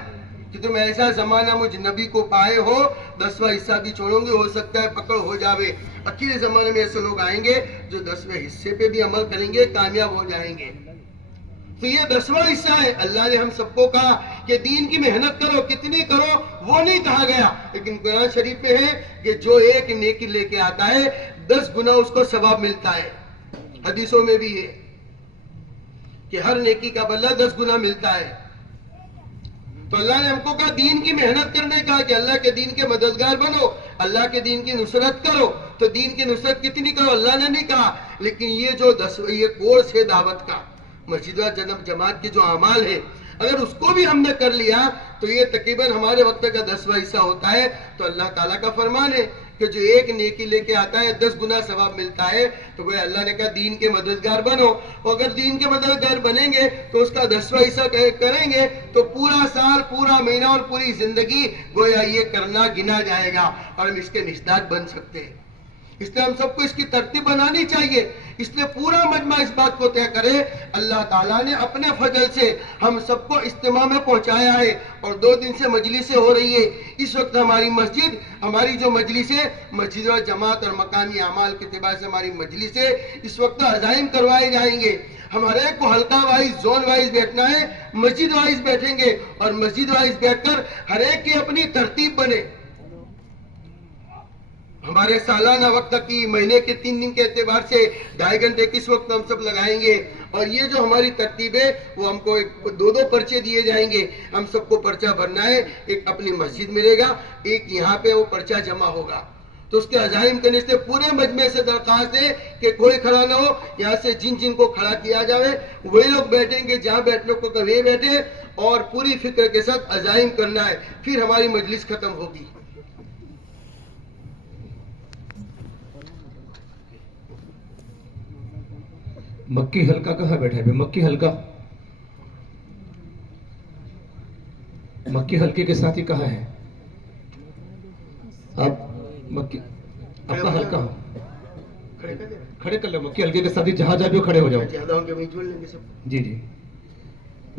کہ تم ایسا زمانہ مجھ نبی کو پائے ہو، 10واں حصہ بھی چھوڑو گے، ہو سکتا ہے پکڑ ہو جاوے. اخیری زمانے میں ایسے لوگ آئیں گے جو 10ویں حصے پہ بھی عمل کریں گے، کامیاب ہو جائیں گے. تو یہ 10واں حصہ ہے. اللہ نے ہم سب کو کہا کہ دین کی محنت کرو، کتنی کرو وہ نہیں کہا گیا، لیکن قرآن شریف میں ہے کہ جو ایک نیکی لے کے آتا ہے 10 گنا اس کو ثواب ملتا ہے. حدیثوں میں بھی ہے کہ ہر نیکی کا بدلہ 10 گنا ملتا ہے. تو اللہ نے ہم کو کہا دین کی محنت کرنے کا، کہ اللہ کے دین کے مددگار بنو، اللہ کے دین کی نصرت کرو. تو دین کی نصرت کتنی کرو اللہ نے نہیں کہا، لیکن یہ جو یہ کورس ہے دعوت کا، مسجد و جماعت کے جو اعمال ہے، اگر اس کو بھی ہم نے کر لیا تو یہ تقریباً ہمارے وقت کا 10واں حصہ ہوتا ہے. تو اللہ تعالیٰ کا فرمان ہے کہ جو ایک نیکی لے کے آتا ہے 10 گنا ثواب ملتا ہے. تو وہ اللہ نے کہا دین کے مددگار بنو، اور اگر دین کے مددگار بنیں گے تو اس کا 10واں حصہ کریں گے تو پورا سال، پورا مہینہ اور پوری زندگی گویا یہ کرنا گنا جائے گا، اور ہم اس کے نشداد بن سکتے ہیں. اس لیے ہم سب کو اس کی ترتیب بنانی چاہیے. اس لیے پورا مجمع اس بات کو طے کرے. اللہ تعالیٰ نے اپنے فضل سے ہم سب کو اجتماع میں پہنچایا ہے، اور 2 دن سے مجلسیں ہو رہی ہے. اس وقت ہماری جو مجلس ہے، مسجد و جماعت اور مقامی اعمال کے اعتبار سے ہماری مجلس ہے، اس وقت عزائم کروائے جائیں گے. ہم ہر ایک کو حلقہ وائز، زون وائز بیٹھنا ہے، مسجد وائز بیٹھیں گے، اور مسجد وائز بیٹھ کر ہر ایک کی اپنی ترتیب بنے. ہمارے سالانہ وقت کی، مہینے کے 3 دن کے اعتبار سے 2.5 گھنٹے کس وقت ہم سب لگائیں گے. اور یہ جو ہماری ترتیب ہے وہ ہم کو 2 پرچے دیے جائیں گے. ہم سب کو پرچہ بھرنا ہے. ایک اپنی مسجد میں رہے گا، ایک یہاں پہ وہ پرچہ جمع ہوگا. تو اس کے عزائم کرنے سے پورے مجمع سے درخواست ہے کہ کوئی کھڑا نہ ہو. یہاں سے جن کو کھڑا کیا جائے وہی لوگ بیٹھیں گے جہاں بیٹھنے کو کبھی بیٹھے، اور پوری فکر کے ساتھ عزائم کرنا ہے. پھر ہماری مجلس ختم ہوگی. مکی حلقہ کہاں بیٹھا ہے؟ مکی حلقے کے ساتھ ہی کہاں ہے آپ؟ آپ کا حلقہ کھڑے کر لو. مکی حلقے کے ساتھ ہی جہاں بھی کھڑے ہو جاؤ. جی